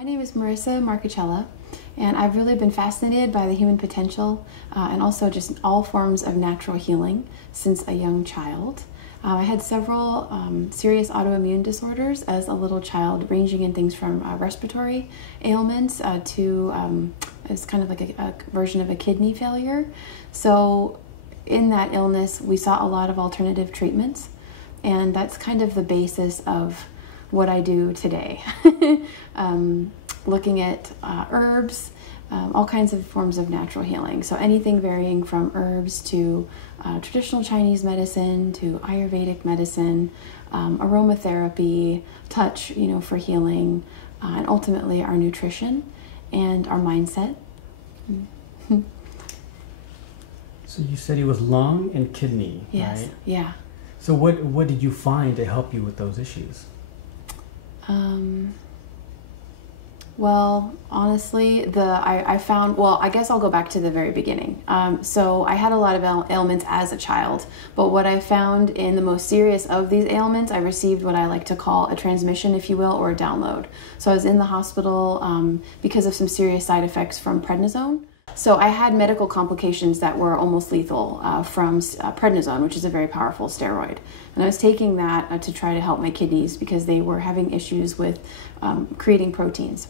My name is Merissa Marcuccella, and I've really been fascinated by the human potential and also just all forms of natural healing since a young child. I had several serious autoimmune disorders as a little child, ranging in things from respiratory ailments to it's kind of like a version of a kidney failure. So in that illness, we saw a lot of alternative treatments, and that's kind of the basis of what I do today. Looking at herbs, all kinds of forms of natural healing. So anything varying from herbs to traditional Chinese medicine to Ayurvedic medicine, aromatherapy, touch, for healing, and ultimately our nutrition and our mindset. So you said it was lung and kidney, yes, right? Yeah. So what did you find to help you with those issues? Well, honestly, I found, well, I guess I'll go back to the very beginning. So I had a lot of ailments as a child, but what I found in the most serious of these ailments, I received what I like to call a transmission, if you will, or a download. So I was in the hospital because of some serious side effects from prednisone. So I had medical complications that were almost lethal from prednisone, which is a very powerful steroid. And I was taking that to try to help my kidneys because they were having issues with creating proteins.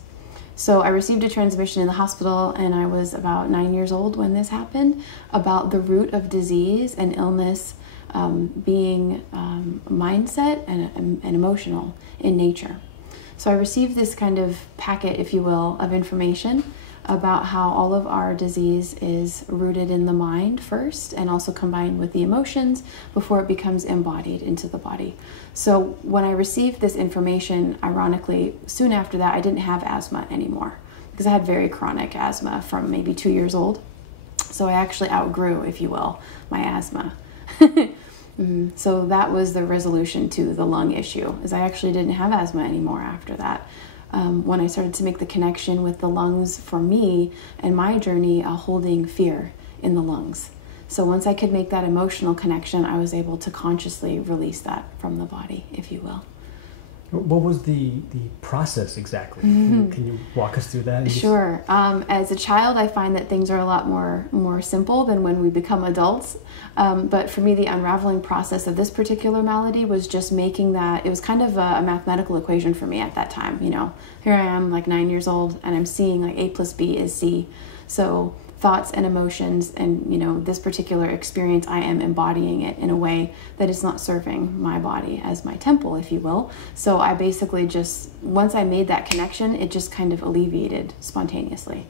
So I received a transmission in the hospital, and I was about 9 years old when this happened, about the root of disease and illness being mindset and emotional in nature. So I received this kind of packet, if you will, of information about how all of our disease is rooted in the mind first and also combined with the emotions before it becomes embodied into the body. So when I received this information, ironically, soon after that, I didn't have asthma anymore because I had very chronic asthma from maybe 2 years old. So I actually outgrew, if you will, my asthma. So that was the resolution to the lung issue, is I actually didn't have asthma anymore after that. When I started to make the connection with the lungs for me and my journey holding fear in the lungs. So once I could make that emotional connection, I was able to consciously release that from the body, if you will. What was the process exactly? Can you walk us through that? Sure. As a child, I find that things are a lot more simple than when we become adults. But for me, the unraveling process of this particular malady was just making that, it was kind of a mathematical equation for me at that time. Here I am, like 9 years old, and I'm seeing like A plus B is C. So thoughts and emotions and, this particular experience, I am embodying it in a way that is not serving my body as my temple, if you will. So I basically just, once I made that connection, it just kind of alleviated spontaneously.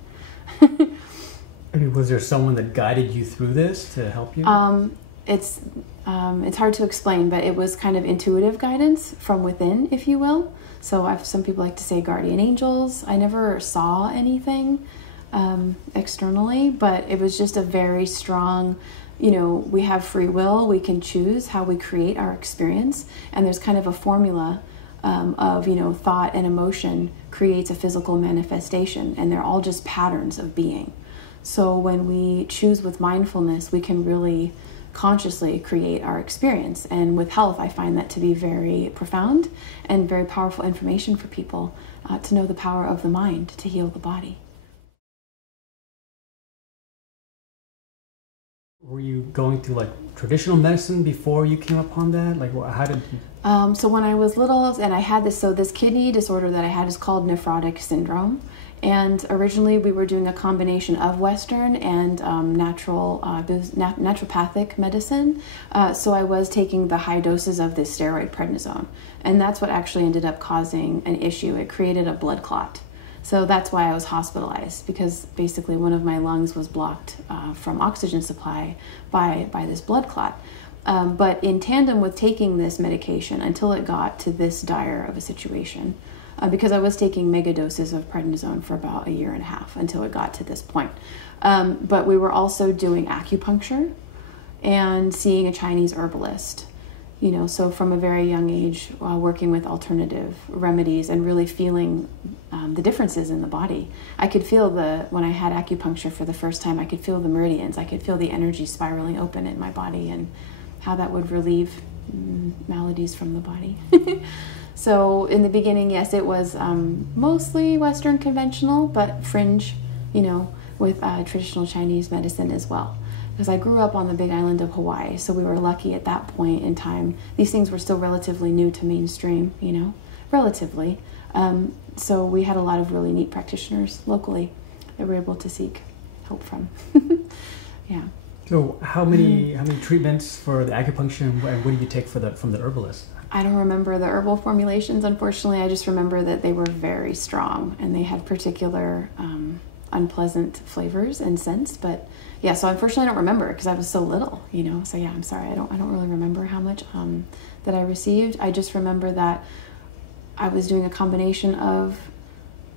Was there someone that guided you through this to help you? It's hard to explain, but it was kind of intuitive guidance from within, if you will. So some people like to say guardian angels. I never saw anything externally, but it was just a very strong, we have free will, we can choose how we create our experience, and there's kind of a formula of, thought and emotion creates a physical manifestation, and they're all just patterns of being. So when we choose with mindfulness, we can really consciously create our experience. And with health, I find that to be very profound and very powerful information for people to know the power of the mind to heal the body. Were you going through like traditional medicine before you came upon that? Like, how did you... So when I was little, and I had this kidney disorder that I had is called nephrotic syndrome. And originally we were doing a combination of Western and naturopathic medicine. So I was taking the high doses of this steroid prednisone. And that's what actually ended up causing an issue. It created a blood clot. So that's why I was hospitalized, because basically one of my lungs was blocked from oxygen supply by this blood clot. But in tandem with taking this medication until it got to this dire of a situation, because I was taking mega doses of prednisone for about 1.5 years until it got to this point. But we were also doing acupuncture and seeing a Chinese herbalist. So from a very young age, working with alternative remedies and really feeling the differences in the body. I could feel when I had acupuncture for the first time, I could feel the meridians. I could feel the energy spiraling open in my body and how that would relieve maladies from the body. So in the beginning, yes, it was mostly Western conventional, but fringe, you know, with traditional Chinese medicine as well. Because I grew up on the big island of Hawaii, so we were lucky at that point in time. These things were still relatively new to mainstream, you know, relatively. So we had a lot of really neat practitioners locally that were able to seek help from. Yeah. So how many treatments for the acupuncture, and what do you take from the herbalist? I don't remember the herbal formulations, unfortunately. I just remember that they were very strong and they had particular unpleasant flavors and scents. But yeah, so unfortunately I don't remember because I was so little, you know. So yeah, I'm sorry. I don't really remember how much that I received. I just remember that I was doing a combination of,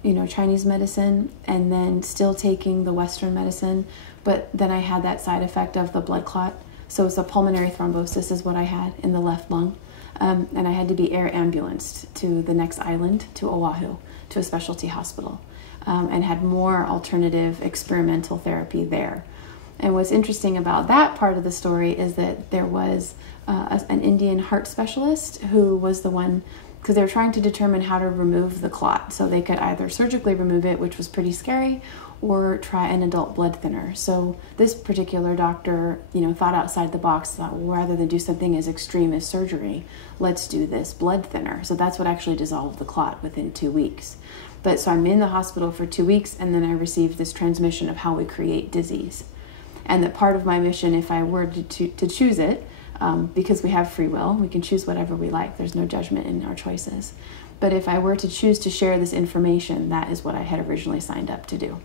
you know, Chinese medicine and then still taking the Western medicine. But then I had that side effect of the blood clot. So it's a pulmonary thrombosis is what I had in the left lung. And I had to be air ambulanced to the next island, to Oahu, to a specialty hospital, and had more alternative experimental therapy there. And what's interesting about that part of the story is that there was an Indian heart specialist who was the one, because they were trying to determine how to remove the clot. So they could either surgically remove it, which was pretty scary, or try an adult blood thinner. So this particular doctor, you know, thought outside the box, thought, well, rather than do something as extreme as surgery, let's do this blood thinner. So that's what actually dissolved the clot within 2 weeks. But so I'm in the hospital for 2 weeks, and then I received this transmission of how we create disease. And that part of my mission, if I were to choose it, because we have free will, we can choose whatever we like. There's no judgment in our choices. But if I were to choose to share this information, that is what I had originally signed up to do.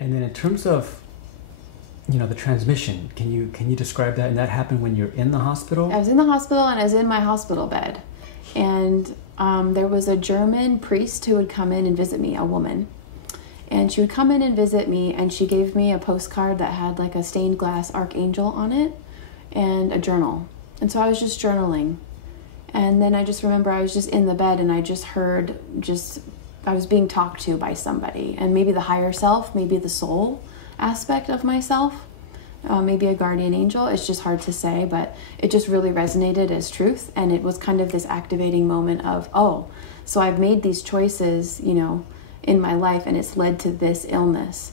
And then in terms of, you know, the transmission, can you describe that? And that happened when you're in the hospital? I was in the hospital and I was in my hospital bed. And there was a German priest who would come in and visit me, a woman. And she would come in and visit me, and she gave me a postcard that had like a stained glass archangel on it and a journal. And so I was just journaling. And then I just remember I was just in the bed and I just heard I was being talked to by somebody, and maybe the higher self, maybe the soul aspect of myself, maybe a guardian angel. It's just hard to say, but it just really resonated as truth. And it was kind of this activating moment of, oh, so I've made these choices, you know, in my life, and it's led to this illness.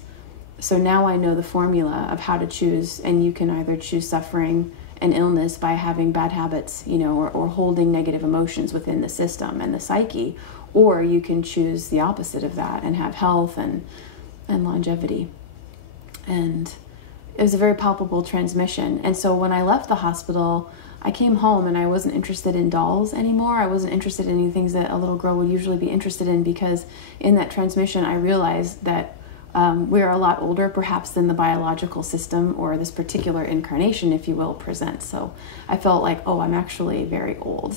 So now I know the formula of how to choose, and you can either choose suffering and illness by having bad habits, you know, or holding negative emotions within the system and the psyche, or you can choose the opposite of that and have health and longevity. And it was a very palpable transmission. And so when I left the hospital, I came home and I wasn't interested in dolls anymore. I wasn't interested in any things that a little girl would usually be interested in, because in that transmission I realized that we're a lot older perhaps than the biological system or this particular incarnation, if you will, presents. So I felt like, oh, I'm actually very old.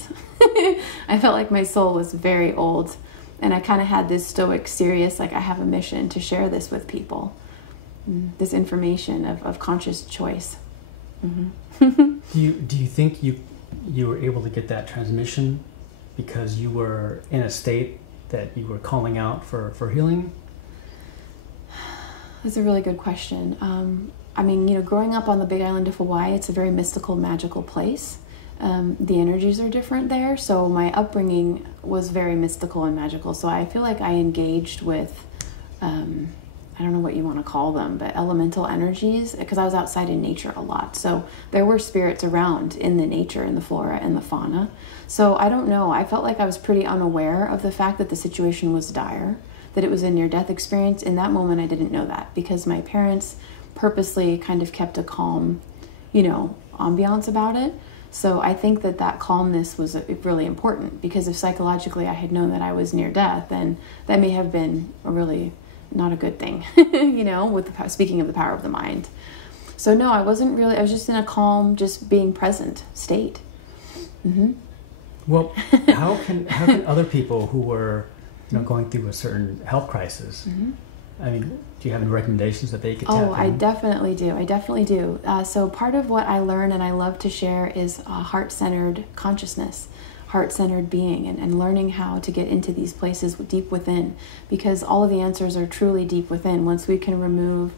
I felt like my soul was very old, and I kind of had this stoic, serious, like I have a mission to share this with people, this information of conscious choice. Mm-hmm. Do you think you were able to get that transmission because you were in a state that you were calling out for healing? That's a really good question. I mean, you know, growing up on the big island of Hawaii, it's a very mystical, magical place. The energies are different there. So my upbringing was very mystical and magical. So I feel like I engaged with, I don't know what you want to call them, but elemental energies, because I was outside in nature a lot. So there were spirits around in the nature, in the flora and the fauna. So I don't know. I felt like I was pretty unaware of the fact that the situation was dire, that it was a near-death experience. In that moment, I didn't know that because my parents purposely kind of kept a calm, you know, ambiance about it. So I think that calmness was really important, because if psychologically I had known that I was near death, then that may have been a really not a good thing, you know, speaking of the power of the mind. So no, I wasn't really, I was just in a calm, just being present state. Mm-hmm. Well, how can other people who were, you know, going through a certain health crisis, I mean, do you have any recommendations that they could tap in? I definitely do. I definitely do. So part of what I learn and I love to share is heart-centered consciousness. heart-centered being, and learning how to get into these places deep within, because all of the answers are truly deep within once we can remove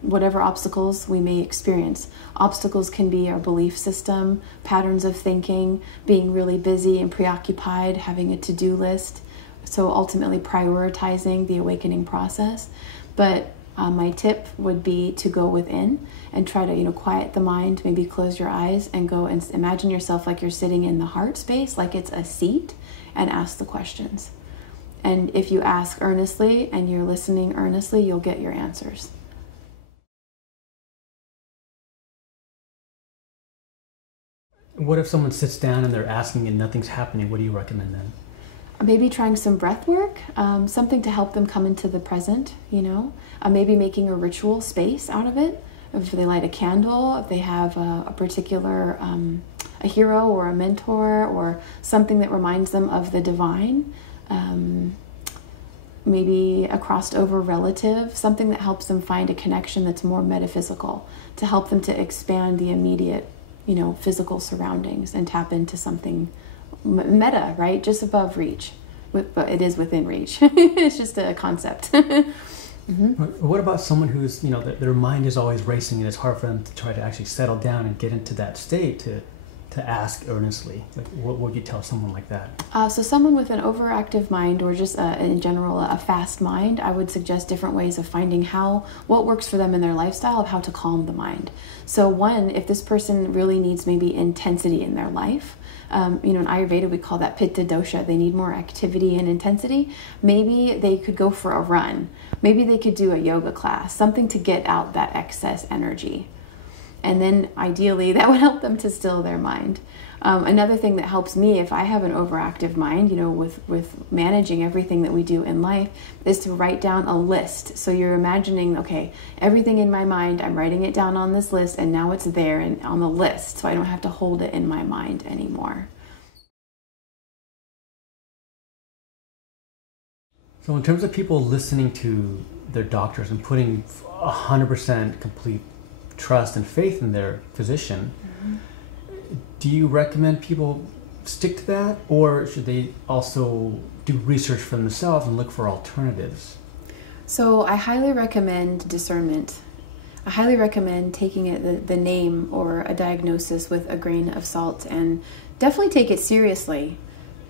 whatever obstacles we may experience. Obstacles can be our belief system, patterns of thinking, being really busy and preoccupied, having a to-do list, so ultimately prioritizing the awakening process. But my tip would be to go within and try to, quiet the mind, maybe close your eyes and go and imagine yourself like you're sitting in the heart space, like it's a seat, and ask the questions. And if you ask earnestly and you're listening earnestly, you'll get your answers. What if someone sits down and they're asking and nothing's happening? What do you recommend then? Maybe trying some breath work, something to help them come into the present, maybe making a ritual space out of it. If they light a candle, if they have a particular a hero or a mentor or something that reminds them of the divine, maybe a crossed over relative, something that helps them find a connection that's more metaphysical, to help them to expand the immediate physical surroundings and tap into something meta, right? Just above reach, but it is within reach. It's just a concept. Mm-hmm. What about someone who's, their mind is always racing and it's hard for them to try to actually settle down and get into that state to ask earnestly? Like, what would you tell someone like that? So someone with an overactive mind, or just in general a fast mind, I would suggest different ways of finding what works for them in their lifestyle, of how to calm the mind. So one, if this person really needs maybe intensity in their life, in Ayurveda we call that pitta dosha. They need more activity and intensity. Maybe they could go for a run. Maybe they could do a yoga class, something to get out that excess energy. And then ideally that would help them to still their mind. Another thing that helps me if I have an overactive mind, with managing everything that we do in life, is to write down a list. So you're imagining, okay, everything in my mind, I'm writing it down on this list, and now it's there and on the list, so I don't have to hold it in my mind anymore. So in terms of people listening to their doctors and putting 100% complete trust and faith in their physician, mm-hmm. Do you recommend people stick to that, or should they also do research for themselves and look for alternatives? So I highly recommend discernment. I highly recommend taking it the name or a diagnosis with a grain of salt, and definitely take it seriously.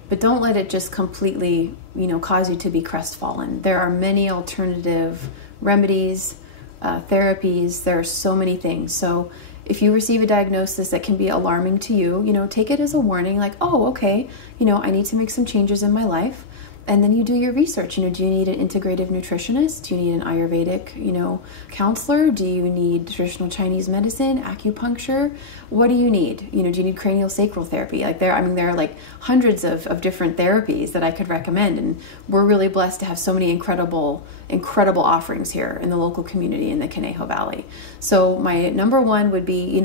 But don't let it just completely, cause you to be crestfallen. There are many alternative remedies, therapies. There are so many things. So if you receive a diagnosis that can be alarming to you, take it as a warning, like, oh, okay, I need to make some changes in my life. And then you do your research. Do you need an integrative nutritionist? Do you need an Ayurvedic, counselor? Do you need traditional Chinese medicine, acupuncture? What do you need? Do you need cranial sacral therapy? There are like hundreds of different therapies that I could recommend. And we're really blessed to have so many incredible offerings here in the local community in the Cacao Valley. So my number one would be,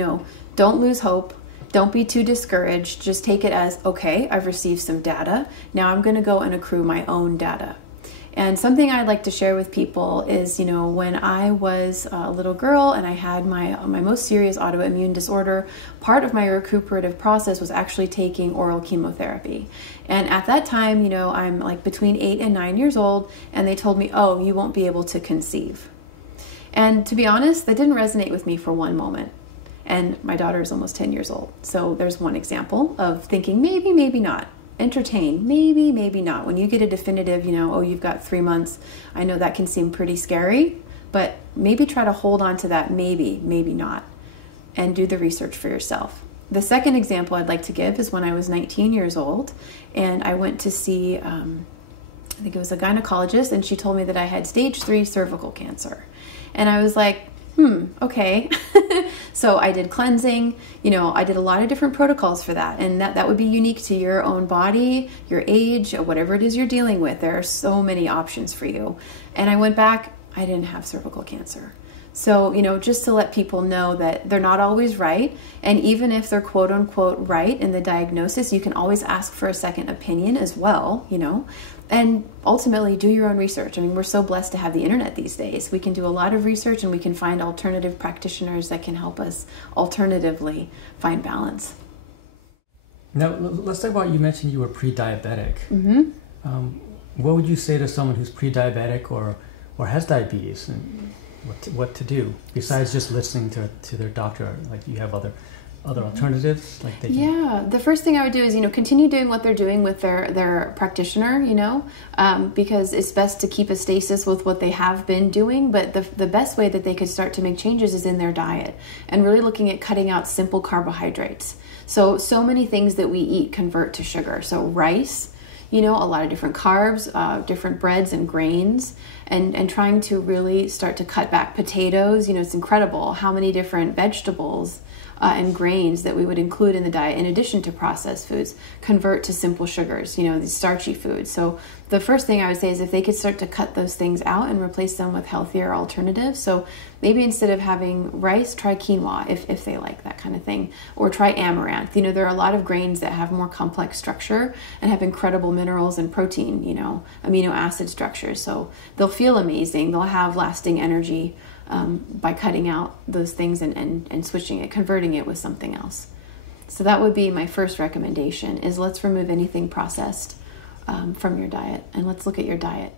don't lose hope. Don't be too discouraged. Just take it as, okay, I've received some data. Now I'm going to go and accrue my own data. And something I'd like to share with people is, when I was a little girl and I had my most serious autoimmune disorder, part of my recuperative process was actually taking oral chemotherapy. And at that time, I'm like between 8 and 9 years old, and they told me, oh, you won't be able to conceive. And to be honest, that didn't resonate with me for one moment. And my daughter is almost 10 years old. So there's one example of thinking, maybe, maybe not. Entertain, maybe, maybe not. When you get a definitive, oh, you've got 3 months, I know that can seem pretty scary, but maybe try to hold on to that maybe, maybe not, and do the research for yourself. The second example I'd like to give is when I was 19 years old, and I went to see, I think it was a gynecologist, and she told me that I had stage 3 cervical cancer. And I was like, okay. So I did cleansing, I did a lot of different protocols for that. And that would be unique to your own body, your age, whatever it is you're dealing with. There are so many options for you. And I went back, I didn't have cervical cancer. So, just to let people know that they're not always right. And even if they're quote unquote right in the diagnosis, you can always ask for a second opinion as well, and ultimately do your own research. I mean, we're so blessed to have the internet these days. We can do a lot of research, and we can find alternative practitioners that can help us alternatively find balance. Now, let's talk about, you mentioned you were pre-diabetic. Mm-hmm. What would you say to someone who's pre-diabetic or has diabetes, and what to do besides just listening to their doctor? Like, you have other alternatives? Like the first thing I would do is, continue doing what they're doing with their practitioner, because it's best to keep a stasis with what they have been doing. But the best way that they could start to make changes is in their diet, and really looking at cutting out simple carbohydrates. So many things that we eat convert to sugar. So rice, a lot of different carbs, different breads and grains, and trying to really start to cut back potatoes. It's incredible how many different vegetables and grains that we would include in the diet, in addition to processed foods, convert to simple sugars, these starchy foods. So the first thing I would say is if they could start to cut those things out and replace them with healthier alternatives. So maybe instead of having rice, try quinoa if they like that kind of thing, or try amaranth. There are a lot of grains that have more complex structure and have incredible minerals and protein, amino acid structures. So they'll feel amazing. They'll have lasting energy by cutting out those things and switching it, converting it with something else. So that would be my first recommendation, is let's remove anything processed from your diet, and let's look at your diet.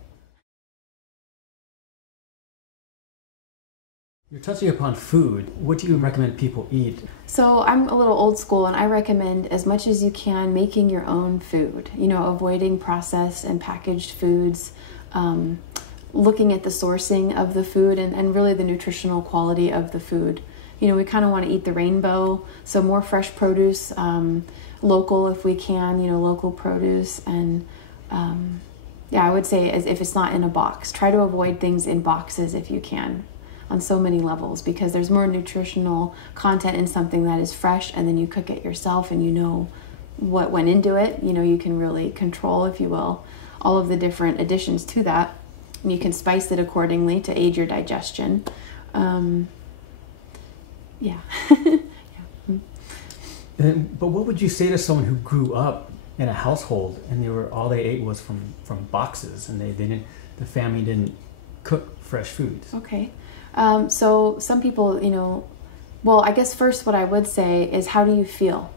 You're touching upon food. What do you recommend people eat? So I'm a little old school, and I recommend, as much as you can, making your own food, avoiding processed and packaged foods, looking at the sourcing of the food and really the nutritional quality of the food. We kind of want to eat the rainbow, so more fresh produce, local if we can, local produce. And I would say, as if it's not in a box, try to avoid things in boxes if you can, on so many levels, because there's more nutritional content in something that is fresh, and then you cook it yourself and what went into it. You can really control, if you will, all of the different additions to that. And you can spice it accordingly to aid your digestion. Yeah. But what would you say to someone who grew up in a household and all they ate was from boxes, and the family didn't cook fresh foods? Okay. So some people, well, I guess first what I would say is, how do you feel?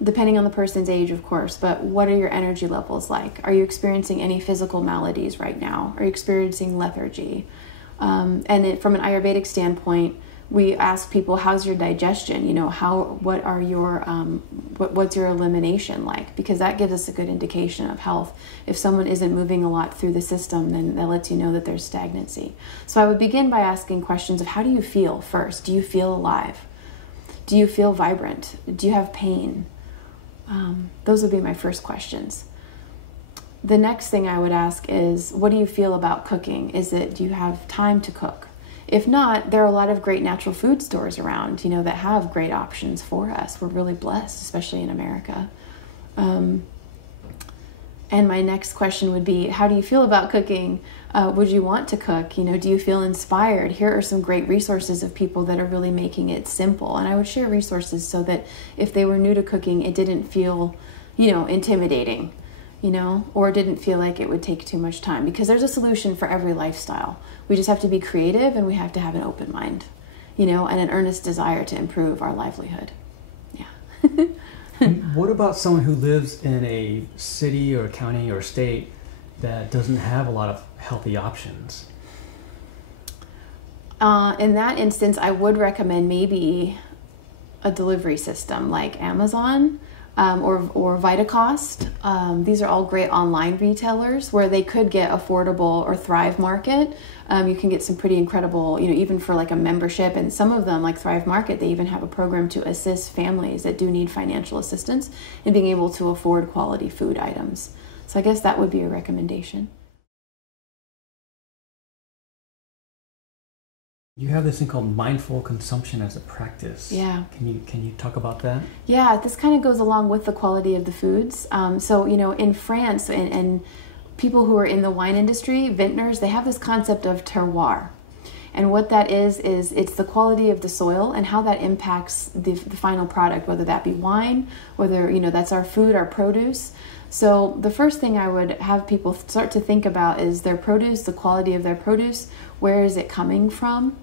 Depending on the person's age, of course, but what are your energy levels like? Are you experiencing any physical maladies right now? Are you experiencing lethargy? From an Ayurvedic standpoint, we ask people, how's your digestion? What's your elimination like? Because that gives us a good indication of health. If someone isn't moving a lot through the system, then that lets you know that there's stagnancy. So I would begin by asking questions of, how do you feel first? Do you feel alive? Do you feel vibrant? Do you have pain? Those would be my first questions. The next thing I would ask is, what do you feel about cooking? Do you have time to cook? If not, there are a lot of great natural food stores around, that have great options for us. We're really blessed, especially in America. And my next question would be, how do you feel about cooking? Would you want to cook? Do you feel inspired? Here are some great resources of people that are really making it simple. And I would share resources so that if they were new to cooking, it didn't feel, intimidating, or didn't feel like it would take too much time, because there's a solution for every lifestyle. We just have to be creative, and we have to have an open mind, and an earnest desire to improve our livelihood. Yeah. What about someone who lives in a city or a county or state that doesn't have a lot of healthy options? In that instance, I would recommend maybe a delivery system like Amazon or Vitacost. These are all great online retailers where they could get affordable, or Thrive Market. You can get some pretty incredible, even for like a membership. And some of them, like Thrive Market, they even have a program to assist families that do need financial assistance in being able to afford quality food items. So I guess that would be a recommendation. You have this thing called mindful consumption as a practice. Yeah. Can you talk about that? Yeah, this kind of goes along with the quality of the foods. So in France and people who are in the wine industry, vintners, they have this concept of terroir. And what that is it's the quality of the soil and how that impacts the final product, whether that be wine, whether, that's our food, our produce. So the first thing I would have people start to think about is their produce, the quality of their produce. Where is it coming from?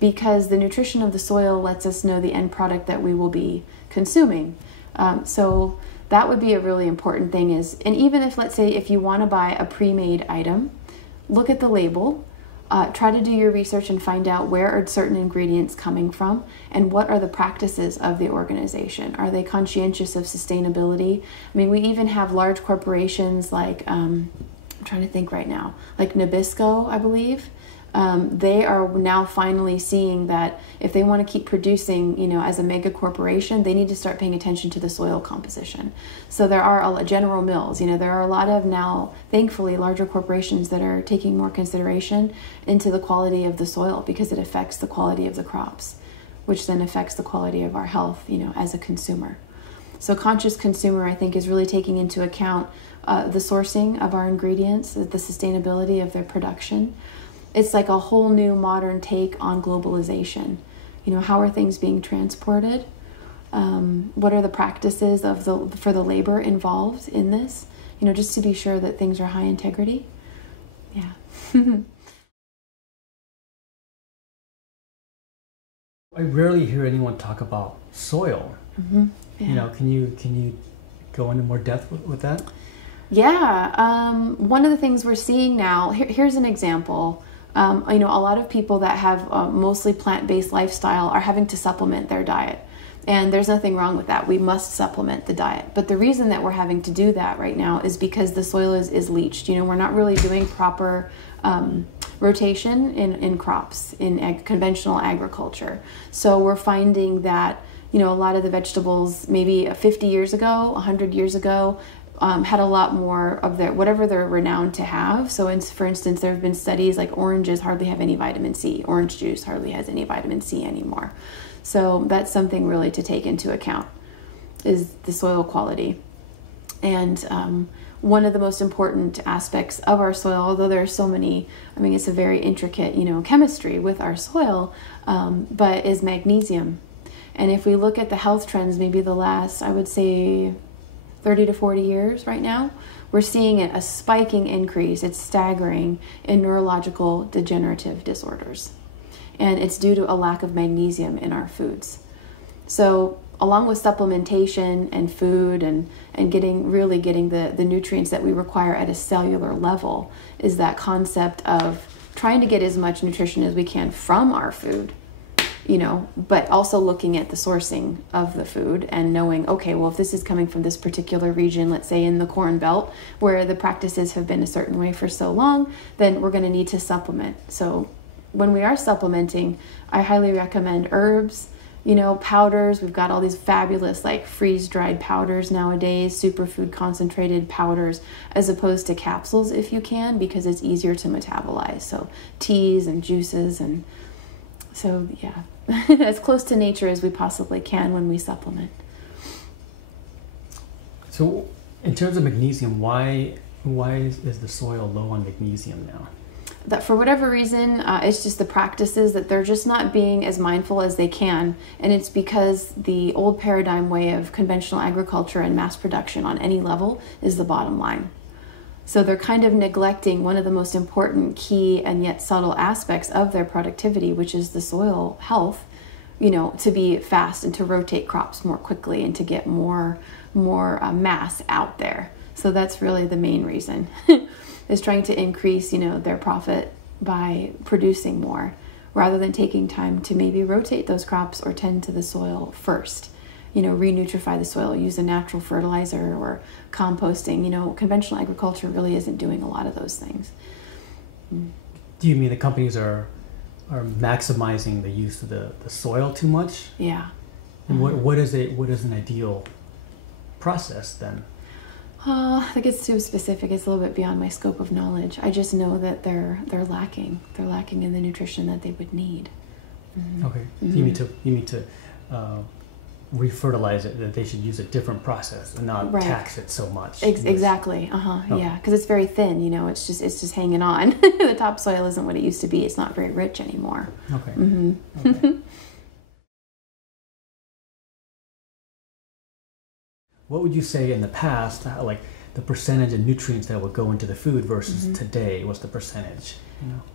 Because the nutrition of the soil lets us know the end product that we will be consuming. So that would be a really important thing and even if, let's say, if you want to buy a pre-made item, look at the label, try to do your research and find out where are certain ingredients coming from and what are the practices of the organization. Are they conscientious of sustainability? I mean, we even have large corporations like, I'm trying to think right now, like Nabisco, I believe. They are now finally seeing that if they want to keep producing, as a mega corporation, they need to start paying attention to the soil composition. So there are General Mills, there are a lot of now, thankfully, larger corporations that are taking more consideration into the quality of the soil because it affects the quality of the crops, which then affects the quality of our health, as a consumer. So conscious consumer, I think, is really taking into account the sourcing of our ingredients, the sustainability of their production. It's like a whole new modern take on globalization. How are things being transported? What are the practices for the labor involved in this? Just to be sure that things are high integrity. Yeah. I rarely hear anyone talk about soil. Mm-hmm. Yeah. Can you go into more depth with that? Yeah. One of the things we're seeing now, here's an example. A lot of people that have mostly plant-based lifestyle are having to supplement their diet. And there's nothing wrong with that. We must supplement the diet. But the reason that we're having to do that right now is because the soil is leached. We're not really doing proper rotation in crops, in conventional agriculture. So we're finding that, a lot of the vegetables maybe 50 years ago, 100 years ago, had a lot more of whatever they're renowned to have. So for instance, there have been studies like oranges hardly have any vitamin C. Orange juice hardly has any vitamin C anymore. So that's something really to take into account, is the soil quality. And one of the most important aspects of our soil, although there are so many, it's a very intricate, chemistry with our soil, but is magnesium. And if we look at the health trends, maybe the last, I would say, 30 to 40 years right now, we're seeing a spiking increase. It's staggering in neurological degenerative disorders. And it's due to a lack of magnesium in our foods. So along with supplementation and food and getting the nutrients that we require at a cellular level, is that concept of trying to get as much nutrition as we can from our food, but also looking at the sourcing of the food and knowing, okay, well, if this is coming from this particular region, let's say in the Corn Belt, where the practices have been a certain way for so long, then we're going to need to supplement. So when we are supplementing, I highly recommend herbs, powders. We've got all these fabulous freeze-dried powders nowadays, superfood concentrated powders, as opposed to capsules if you can, because it's easier to metabolize. So teas and juices and so, yeah, as close to nature as we possibly can when we supplement. So, in terms of magnesium, why is the soil low on magnesium now? That for whatever reason, it's just the practices that they're just not being as mindful as they can. And it's because the old paradigm way of conventional agriculture and mass production on any level is the bottom line. So they're kind of neglecting one of the most important key and yet subtle aspects of their productivity, which is the soil health, to be fast and to rotate crops more quickly and to get more mass out there. So that's really the main reason, is trying to increase, their profit by producing more, rather than taking time to maybe rotate those crops or tend to the soil first. Re-nutrify the soil, use a natural fertilizer or composting. Conventional agriculture really isn't doing a lot of those things. Do you mean the companies are maximizing the use of the soil too much? Yeah. And what is an ideal process then? I think it's too specific. It's a little bit beyond my scope of knowledge. I just know that they're lacking. They're lacking in the nutrition that they would need. Mm-hmm. Okay. Mm-hmm. So you mean to refertilize it, that they should use a different process and not tax it so much. Exactly. Okay. Yeah, because it's very thin. It's just hanging on. The topsoil isn't what it used to be. It's not very rich anymore. Okay. Mm-hmm. Okay. What would you say in the past, like the percentage of nutrients that would go into the food versus today? What's the percentage?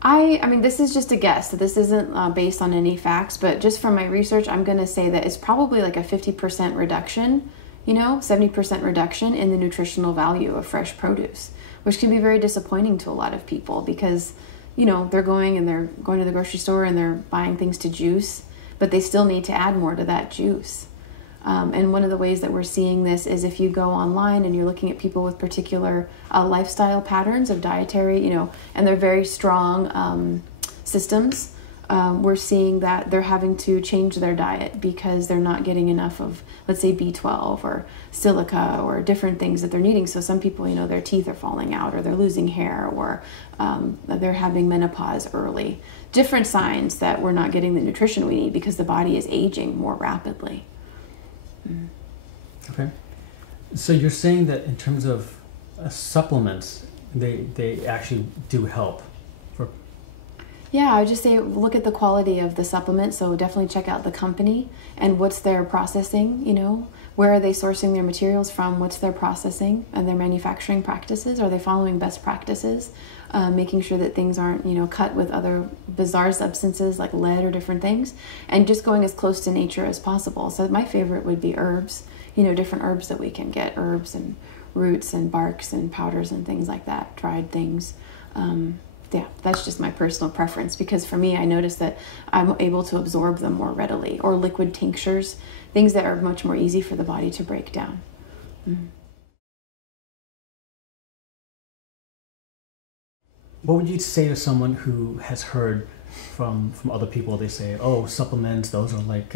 I mean, this is just a guess. So this isn't based on any facts, but just from my research, I'm going to say that it's probably like a 50% reduction you know, 70% reduction in the nutritional value of fresh produce, which can be very disappointing to a lot of people because, you know, they're going to the grocery store and they're buying things to juice, but they still need to add more to that juice. And one of the ways that we're seeing this is if you go online and you're looking at people with particular lifestyle patterns of dietary, you know, and they're very strong systems, we're seeing that they're having to change their diet because they're not getting enough of, let's say, B12 or silica or different things that they're needing. So some people, you know, their teeth are falling out or they're losing hair or they're having menopause early. Different signs that we're not getting the nutrition we need because the body is aging more rapidly. Okay. So you're saying that in terms of supplements, they actually do help. Yeah, I would just say look at the quality of the supplement. So definitely check out the company and what's their processing, you know, where are they sourcing their materials from, what's their processing and their manufacturing practices, are they following best practices, making sure that things aren't, you know, cut with other bizarre substances like lead or different things, and just going as close to nature as possible. So my favorite would be herbs, you know, different herbs that we can get, herbs and roots and barks and powders and things like that, dried things. Yeah, that's just my personal preference because for me, I notice that I'm able to absorb them more readily, or liquid tinctures, things that are much more easy for the body to break down. What would you say to someone who has heard from other people, they say, oh, supplements, those are like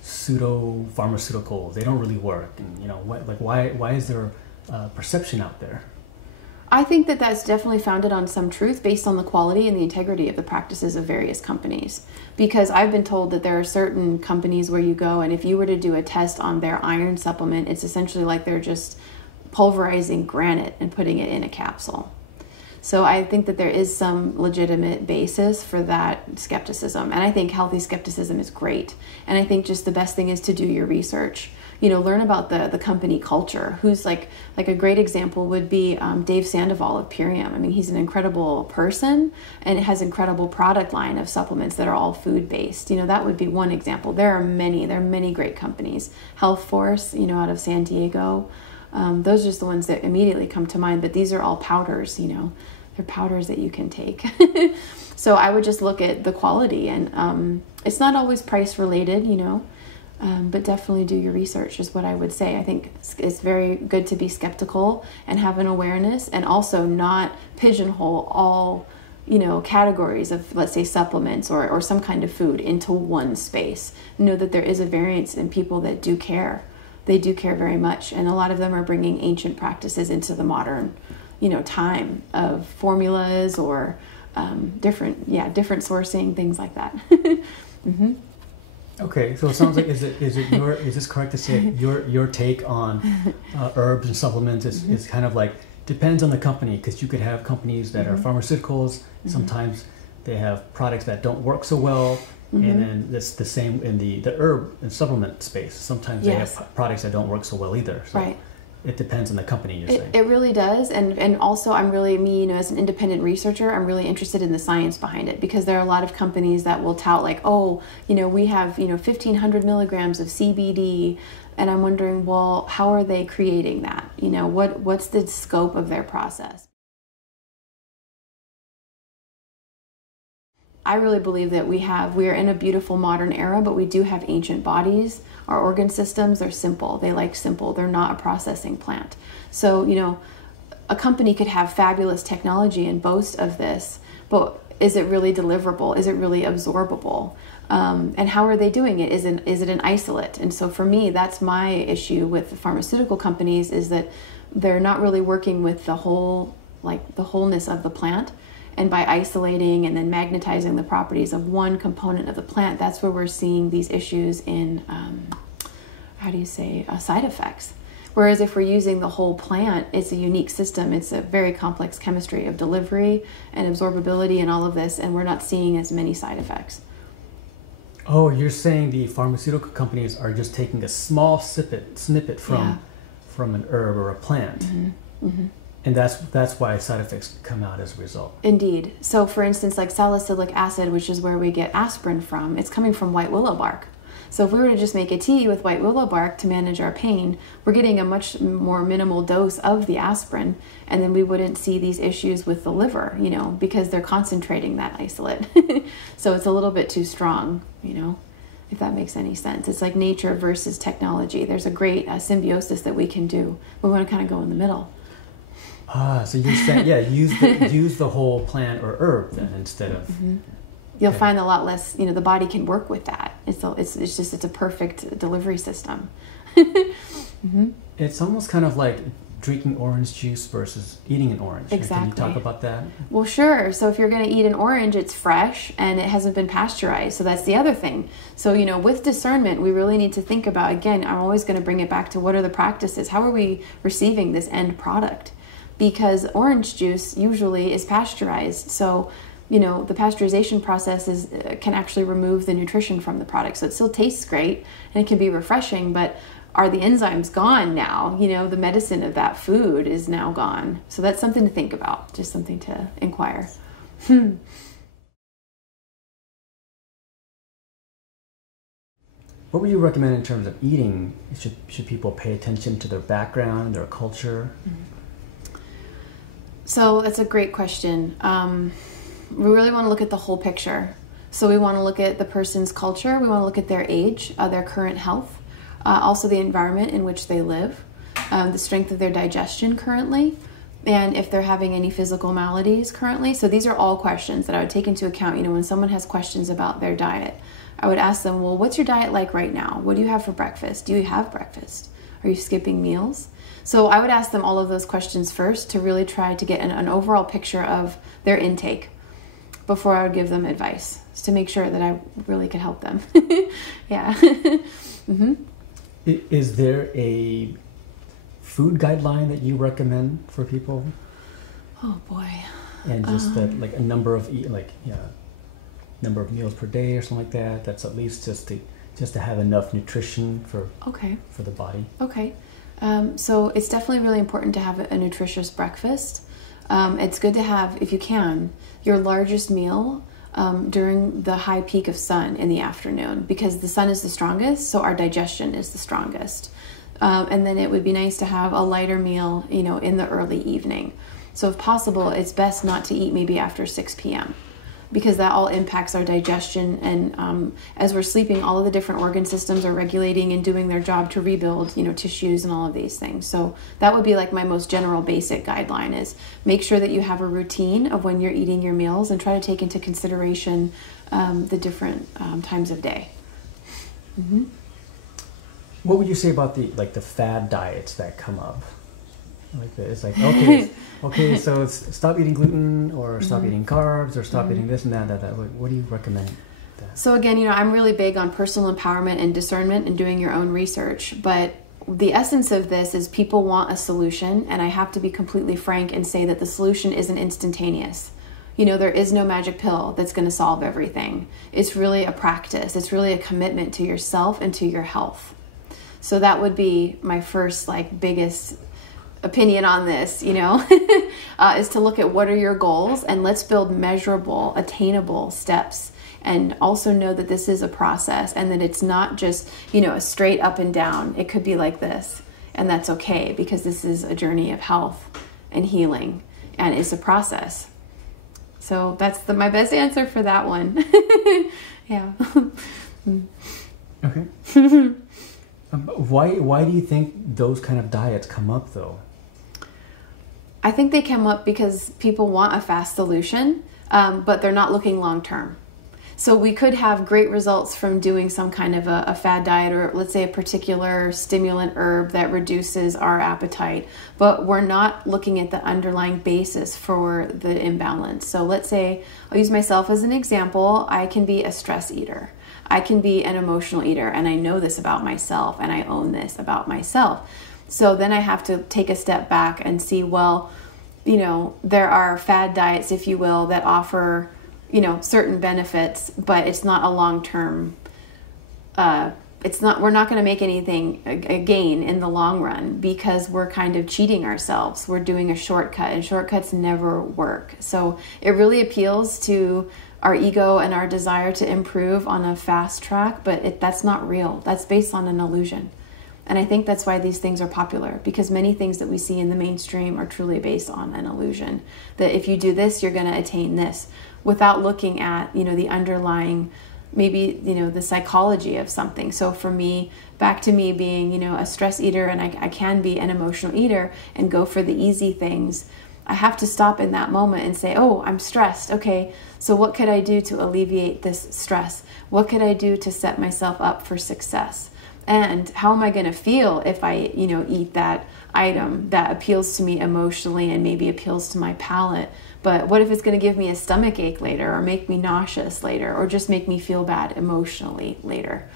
pseudo pharmaceuticals, they don't really work, and you know, why is there perception out there? I think that that's definitely founded on some truth based on the quality and the integrity of the practices of various companies. Because I've been told that there are certain companies where you go and if you were to do a test on their iron supplement, it's essentially like they're just pulverizing granite and putting it in a capsule. So I think that there is some legitimate basis for that skepticism. And I think healthy skepticism is great. And I think just the best thing is to do your research. You know, learn about the company culture. Who's like a great example would be Dave Sandoval of Purium. I mean, he's an incredible person and it has incredible product line of supplements that are all food-based. You know, that would be one example. There are many great companies. Health Force, you know, out of San Diego. Those are just the ones that immediately come to mind, but these are all powders, you know. They're powders that you can take. So I would just look at the quality and it's not always price related, you know. But definitely do your research is what I would say. I think it's very good to be skeptical and have an awareness and also not pigeonhole all, you know, categories of, let's say, supplements or some kind of food into one space. Know that there is a variance in people that do care. They do care very much. And a lot of them are bringing ancient practices into the modern, you know, time of formulas or different sourcing, things like that. Okay, so it sounds like is this correct to say your take on herbs and supplements is kind of like depends on the company, because you could have companies that are pharmaceuticals. Sometimes they have products that don't work so well, and then it's the same in the herb and supplement space. Sometimes they have products that don't work so well either. So right. It depends on the company, you're saying. It really does. And also I'm really, you know, as an independent researcher, I'm really interested in the science behind it, because there are a lot of companies that will tout like, oh, you know, we have, you know, 1,500 milligrams of CBD. And I'm wondering, well, how are they creating that? You know, what's the scope of their process? I really believe that we are in a beautiful modern era, but we do have ancient bodies. Our organ systems are simple. They like simple. They're not a processing plant. So, you know, a company could have fabulous technology and boast of this, but is it really deliverable? Is it really absorbable? And how are they doing it? Is it an isolate? And so for me, that's my issue with the pharmaceutical companies, is that they're not really working with the wholeness of the plant. And by isolating and then magnetizing the properties of one component of the plant, that's where we're seeing these issues in, side effects. Whereas if we're using the whole plant, it's a unique system. It's a very complex chemistry of delivery and absorbability and all of this, and we're not seeing as many side effects. Oh, you're saying the pharmaceutical companies are just taking a small snippet from an herb or a plant. And that's why side effects come out as a result. Indeed. So for instance, like salicylic acid, which is where we get aspirin from, it's coming from white willow bark. So if we were to just make a tea with white willow bark to manage our pain, we're getting a much more minimal dose of the aspirin, and then we wouldn't see these issues with the liver, you know, because they're concentrating that isolate. So it's a little bit too strong, you know, if that makes any sense. It's like nature versus technology. There's a great symbiosis that we can do. We want to kind of go in the middle. So you're saying, yeah, use the whole plant or herb then instead of... You'll find a lot less, you know, the body can work with that. It's a perfect delivery system. It's almost kind of like drinking orange juice versus eating an orange. Exactly. Can you talk about that? Well, sure. So if you're going to eat an orange, it's fresh and it hasn't been pasteurized. So that's the other thing. So, you know, with discernment, we really need to think about, again, I'm always going to bring it back to what are the practices? How are we receiving this end product? Because orange juice usually is pasteurized. So, you know, the pasteurization process can actually remove the nutrition from the product. So it still tastes great and it can be refreshing, but are the enzymes gone now? You know, the medicine of that food is now gone. So that's something to think about, just something to inquire. What would you recommend in terms of eating? Should people pay attention to their background, their culture? So that's a great question. We really want to look at the whole picture. So we want to look at the person's culture. We want to look at their age, their current health, also the environment in which they live, the strength of their digestion currently, and if they're having any physical maladies currently. So these are all questions that I would take into account. You know, when someone has questions about their diet, I would ask them, well, what's your diet like right now? What do you have for breakfast? Do you have breakfast? Are you skipping meals? So I would ask them all of those questions first to really try to get an overall picture of their intake before I would give them advice, to make sure that I really could help them. Yeah. Is there a food guideline that you recommend for people? Oh boy. And just like a number of number of meals per day or something like that. That's at least just to have enough nutrition for the body. Okay. So it's definitely really important to have a nutritious breakfast. It's good to have, if you can, your largest meal during the high peak of sun in the afternoon, because the sun is the strongest, so our digestion is the strongest. And then it would be nice to have a lighter meal, you know, in the early evening. So if possible, it's best not to eat maybe after 6 p.m. because that all impacts our digestion. And as we're sleeping, all of the different organ systems are regulating and doing their job to rebuild, you know, tissues and all of these things. So that would be like my most general basic guideline, is make sure that you have a routine of when you're eating your meals and try to take into consideration the different times of day. What would you say about the fad diets that come up? Like it's like, okay, so it's stop eating gluten, or stop eating carbs, or stop eating this and that. What do you recommend? So again, you know, I'm really big on personal empowerment and discernment and doing your own research. But the essence of this is people want a solution, and I have to be completely frank and say that the solution isn't instantaneous. You know, there is no magic pill that's going to solve everything. It's really a practice. It's really a commitment to yourself and to your health. So that would be my first, biggest opinion on this, you know, is to look at what are your goals, and let's build measurable, attainable steps, and also know that this is a process and that it's not just, you know, a straight up and down. It could be like this, and that's okay, because this is a journey of health and healing, and it's a process. So that's my best answer for that one. Yeah. Okay. Why do you think those kind of diets come up, though? I think they come up because people want a fast solution, but they're not looking long term. So we could have great results from doing some kind of a fad diet, or let's say a particular stimulant herb that reduces our appetite, but we're not looking at the underlying basis for the imbalance. So let's say, I'll use myself as an example. I can be a stress eater. I can be an emotional eater, and I know this about myself, and I own this about myself. So then I have to take a step back and see, well, you know, there are fad diets, if you will, that offer, you know, certain benefits, but it's not a long-term we're not going to make anything a gain in the long run, because we're kind of cheating ourselves. We're doing a shortcut, and shortcuts never work. So it really appeals to our ego and our desire to improve on a fast track, but that's not real. That's based on an illusion. And I think that's why these things are popular, because many things that we see in the mainstream are truly based on an illusion. That if you do this, you're going to attain this, without looking at, the underlying, maybe, the psychology of something. So for me, back to me being, a stress eater, and I can be an emotional eater and go for the easy things. I have to stop in that moment and say, oh, I'm stressed. Okay, so what could I do to alleviate this stress? What could I do to set myself up for success? And how am I going to feel if I, eat that item that appeals to me emotionally and maybe appeals to my palate? But what if it's going to give me a stomach ache later, or make me nauseous later, or just make me feel bad emotionally later?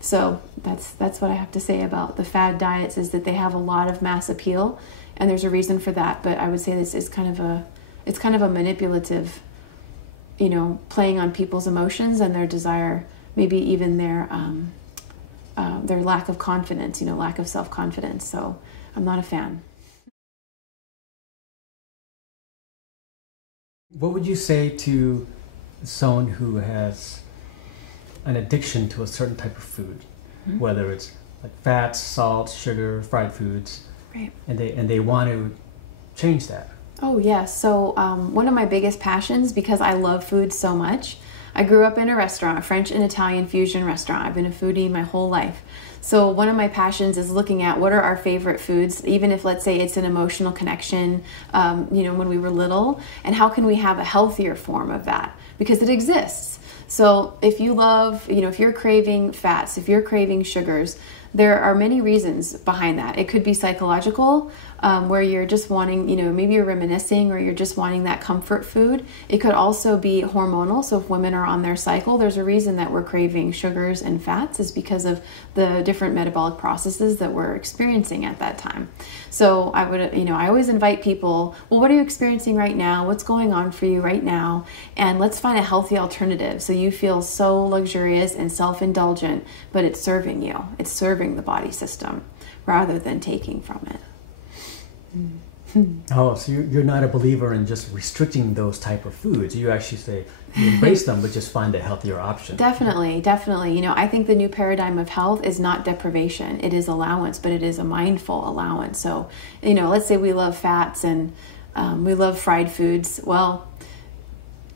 So that's what I have to say about the fad diets, is that they have a lot of mass appeal, and there's a reason for that. But I would say this is kind of a manipulative, playing on people's emotions and their desire, maybe even their lack of confidence, lack of self-confidence. So I'm not a fan. What would you say to someone who has an addiction to a certain type of food, whether it's like fats, salt, sugar, fried foods, right? And they want to change that? Oh yes. So one of my biggest passions, because I love food so much, I grew up in a restaurant, a French and Italian fusion restaurant. I've been a foodie my whole life. So one of my passions is looking at what are our favorite foods, even if, let's say, it's an emotional connection, when we were little, and how can we have a healthier form of that? Because it exists. So if you love, if you're craving fats, if you're craving sugars, there are many reasons behind that. It could be psychological, where you're just wanting, maybe you're reminiscing, or you're just wanting that comfort food. It could also be hormonal. So if women are on their cycle, there's a reason that we're craving sugars and fats, is because of the different metabolic processes that we're experiencing at that time. So I would, I always invite people, well, what are you experiencing right now? What's going on for you right now? And let's find a healthy alternative, so you feel so luxurious and self-indulgent, but it's serving you. It's serving the body system rather than taking from it. Oh, so you're not a believer in just restricting those type of foods. You actually say you embrace them, but just find a healthier option. Definitely. I think the new paradigm of health is not deprivation. It is allowance, but it is a mindful allowance. So, let's say we love fats and we love fried foods. Well,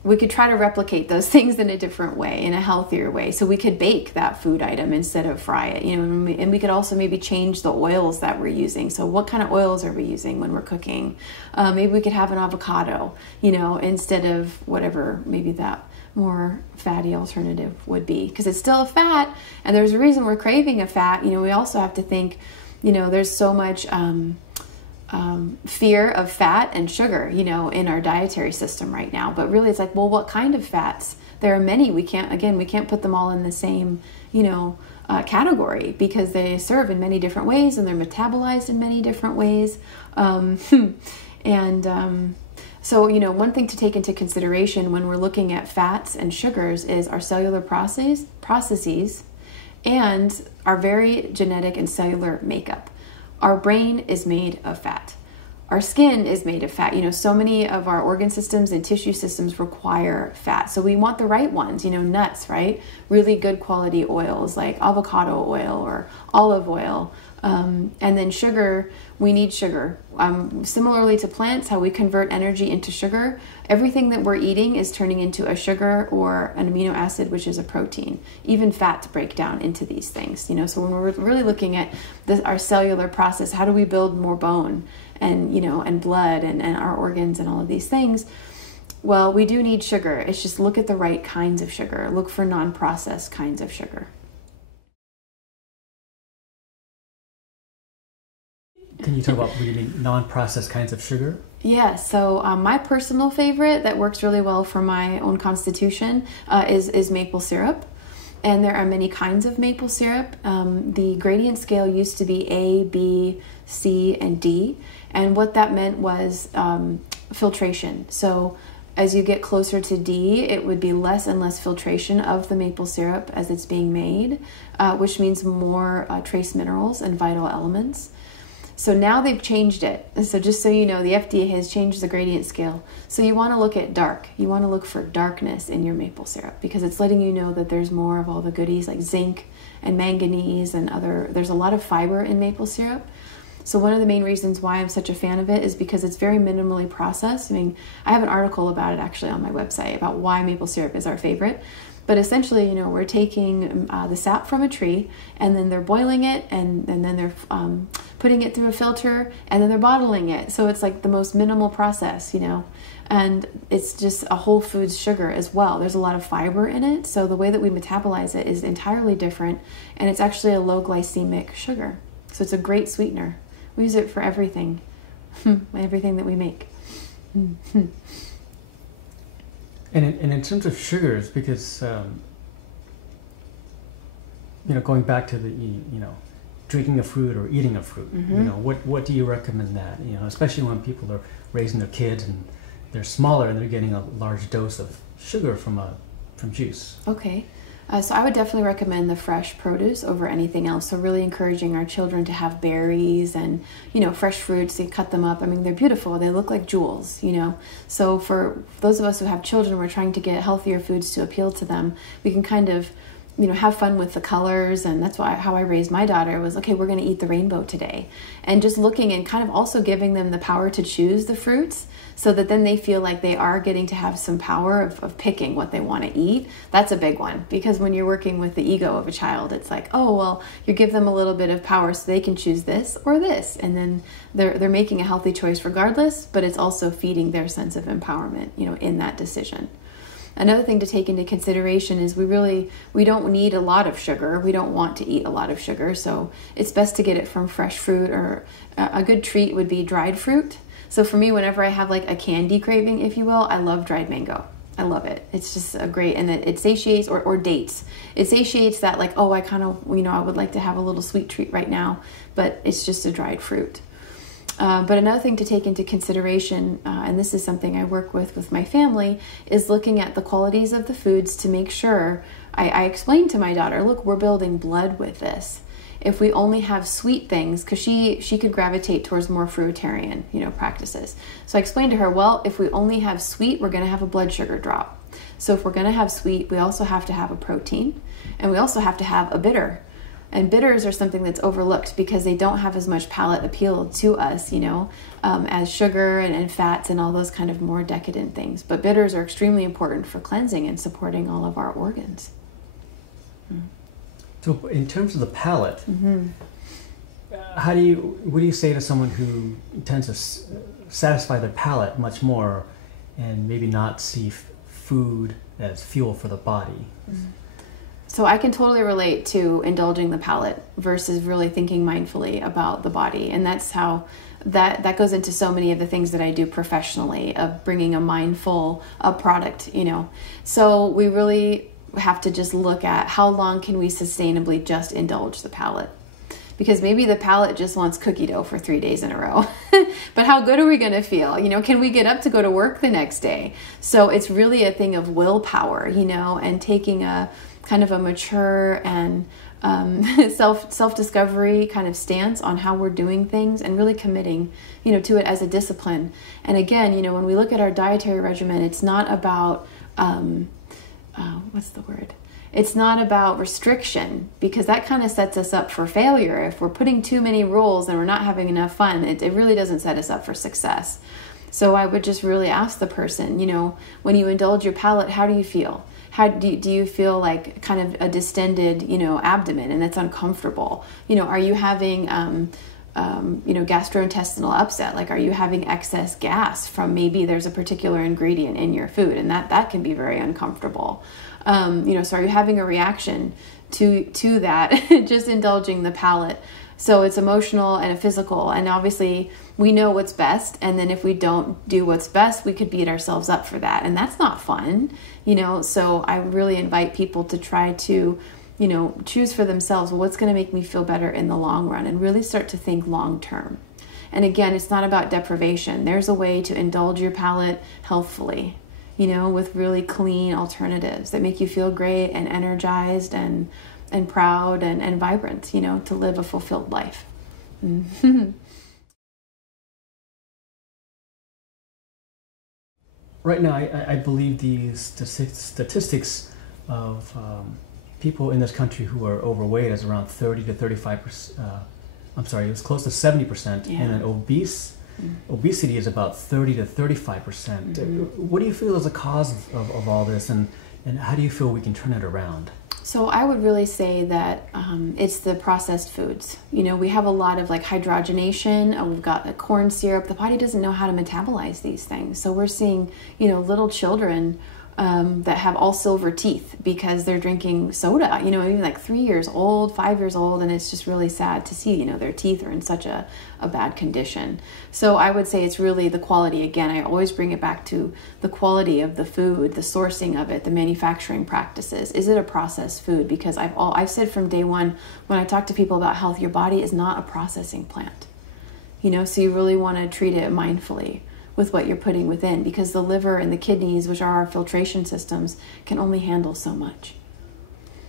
we could try to replicate those things in a different way, in a healthier way. So we could bake that food item instead of fry it, and we could also maybe change the oils that we're using. So what kind of oils are we using when we're cooking? Maybe we could have an avocado, instead of whatever maybe that more fatty alternative would be, because it's still a fat, and there's a reason we're craving a fat. We also have to think, there's so much fear of fat and sugar, in our dietary system right now. But really it's like, well, what kind of fats? There are many. We can't put them all in the same, category, because they serve in many different ways and they're metabolized in many different ways. So, one thing to take into consideration when we're looking at fats and sugars is our cellular processes and our very genetic and cellular makeup. Our brain is made of fat. Our skin is made of fat. So many of our organ systems and tissue systems require fat. So we want the right ones, nuts, right? Really good quality oils like avocado oil or olive oil. And then sugar, we need sugar. Similarly to plants, how we convert energy into sugar, everything that we're eating is turning into a sugar or an amino acid, which is a protein. Even fats break down into these things. So when we're really looking at our cellular process, how do we build more bone and, and blood and our organs and all of these things? Well, we do need sugar. It's just look at the right kinds of sugar. Look for non-processed kinds of sugar. Can you talk about what you mean non-processed kinds of sugar? Yeah, so my personal favorite that works really well for my own constitution is maple syrup. And there are many kinds of maple syrup. The gradient scale used to be A, B, C, and D. And what that meant was filtration. So As you get closer to D, it would be less and less filtration of the maple syrup as it's being made, which means more trace minerals and vital elements. So now they've changed it. So just so you know, the FDA has changed the gradient scale. So you want to look at dark. You want to look for darkness in your maple syrup because it's letting you know that there's more of all the goodies like zinc and manganese and there's a lot of fiber in maple syrup. So one of the main reasons why I'm such a fan of it is because it's very minimally processed. I mean, I have an article about it actually on my website about why maple syrup is our favorite. But essentially, you know, we're taking the sap from a tree and then they're boiling it and then they're putting it through a filter and then they're bottling it. So it's like the most minimal process, you know, and it's just a whole foods sugar as well. There's a lot of fiber in it. So the way that we metabolize it is entirely different and it's actually a low glycemic sugar. So it's a great sweetener. We use it for everything, everything that we make. And in terms of sugars, because you know, going back to the drinking a fruit or eating a fruit, you know, what do you recommend that? You know, especially when people are raising their kids and they're smaller and they're getting a large dose of sugar from juice. Okay. So I would definitely recommend the fresh produce over anything else. So really encouraging our children to have berries and, you know, fresh fruits. They cut them up. I mean, they're beautiful. They look like jewels, you know. So for those of us who have children, we're trying to get healthier foods to appeal to them. We can kind of, you know, have fun with the colors. And that's how I raised my daughter was, okay, we're going to eat the rainbow today. And just looking and kind of also giving them the power to choose the fruits so that then they feel like they are getting to have some power of picking what they want to eat. That's a big one because when you're working with the ego of a child, it's like, oh, well, you give them a little bit of power so they can choose this or this. And then they're making a healthy choice regardless, but it's also feeding their sense of empowerment, you know, in that decision. Another thing to take into consideration is we don't need a lot of sugar. We don't want to eat a lot of sugar. So it's best to get it from fresh fruit, or a good treat would be dried fruit. So for me, whenever I have like a candy craving, if you will, I love dried mango. I love it. It's just a great, and it satiates, or dates. It satiates that like, oh, I kind of, you know, I would like to have a little sweet treat right now, but it's just a dried fruit. But another thing to take into consideration, and this is something I work with my family, is looking at the qualities of the foods to make sure, I explained to my daughter, look, we're building blood with this. If we only have sweet things, because she could gravitate towards more fruitarian, you know, practices. So I explained to her, well, if we only have sweet, we're going to have a blood sugar drop. So if we're going to have sweet, we also have to have a protein, and we also have to have a bitter. And bitters are something that's overlooked because they don't have as much palate appeal to us, you know, as sugar and fats and all those kind of more decadent things. But bitters are extremely important for cleansing and supporting all of our organs. So in terms of the palate, what do you say to someone who tends to satisfy their palate much more and maybe not see food as fuel for the body? So I can totally relate to indulging the palate versus really thinking mindfully about the body. And that's how that goes into so many of the things that I do professionally, of bringing a mindful product, you know. So we really have to just look at how long can we sustainably just indulge the palate. Because maybe the palate just wants cookie dough for 3 days in a row. But how good are we going to feel? You know, can we get up to go to work the next day? So it's really a thing of willpower, you know, and taking a kind of a mature and self-discovery kind of stance on how we're doing things, and really committing, you know, to it as a discipline. And again, you know, when we look at our dietary regimen, it's not about, It's not about restriction, because that kind of sets us up for failure. If we're putting too many rules and we're not having enough fun, it really doesn't set us up for success. So I would just really ask the person, you know, when you indulge your palate, how do you feel? How do you feel like kind of a distended, you know, abdomen, and it's uncomfortable? You know, are you having, you know, gastrointestinal upset? Like, are you having excess gas from maybe there's a particular ingredient in your food, and that can be very uncomfortable. You know, so are you having a reaction to that? Just indulging the palate. So it's emotional and a physical, and obviously we know what's best, and then if we don't do what's best, we could beat ourselves up for that, and that's not fun, you know. So I really invite people to try to, you know, choose for themselves what's going to make me feel better in the long run, and really start to think long term. And again, it's not about deprivation. There's a way to indulge your palate healthfully, with really clean alternatives that make you feel great and energized and proud and vibrant, to live a fulfilled life. Right now, I believe the statistics of people in this country who are overweight is around 30 to 35%. I'm sorry, it was close to 70%, and then obesity is about 30 to 35%. What do you feel is the cause of all this, and how do you feel we can turn it around? So I would really say that it's the processed foods. We have a lot of like hydrogenation. We've got the corn syrup. The body doesn't know how to metabolize these things. So we're seeing, little children that have all silver teeth because they're drinking soda, even like 3 years old, 5 years old. And it's just really sad to see, their teeth are in such a bad condition. So I would say it's really the quality. Again, I always bring it back to the quality of the food, the sourcing of it, the manufacturing practices. Is it a processed food? Because I've said from day one, when I talk to people about health, your body is not a processing plant, so you really want to treat it mindfully with what you're putting within, because the liver and the kidneys, which are our filtration systems, can only handle so much.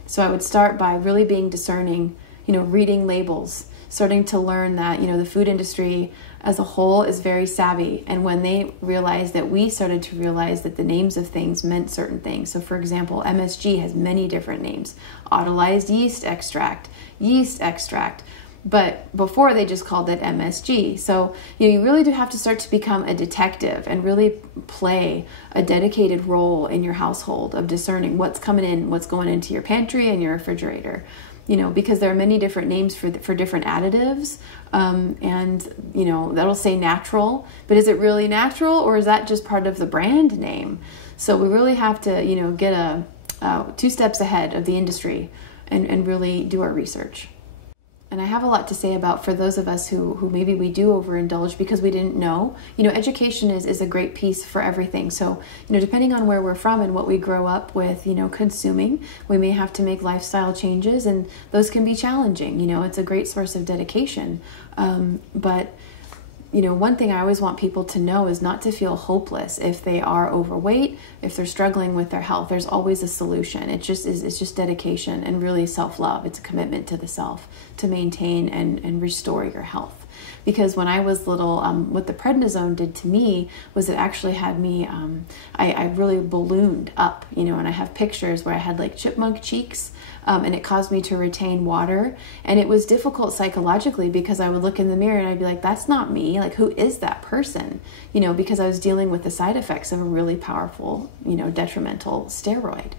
So I would start by really being discerning, reading labels, starting to learn that, the food industry as a whole is very savvy. And when they realized that, we started to realize that the names of things meant certain things. So for example, MSG has many different names: autolyzed yeast extract, but before they just called it MSG. So you really do have to start to become a detective and really play a dedicated role in your household of discerning what's coming in, what's going into your pantry and your refrigerator. Because there are many different names for different additives, and that'll say natural, but is it really natural, or is that just part of the brand name? So we really have to get 2 steps ahead of the industry and really do our research. And I have a lot to say about, for those of us who maybe we do overindulge because we didn't know, education is a great piece for everything. So, depending on where we're from and what we grow up with, consuming, we may have to make lifestyle changes, and those can be challenging. It's a great source of dedication. But one thing I always want people to know is not to feel hopeless if they are overweight, if they're struggling with their health. There's always a solution. It's just dedication and really self-love. It's a commitment to the self to maintain and restore your health. Because when I was little, what the prednisone did to me was it actually had me, I really ballooned up, and I have pictures where I had like chipmunk cheeks, and it caused me to retain water. And it was difficult psychologically because I would look in the mirror and I'd be like, that's not me. Like, who is that person? Because I was dealing with the side effects of a really powerful, detrimental steroid.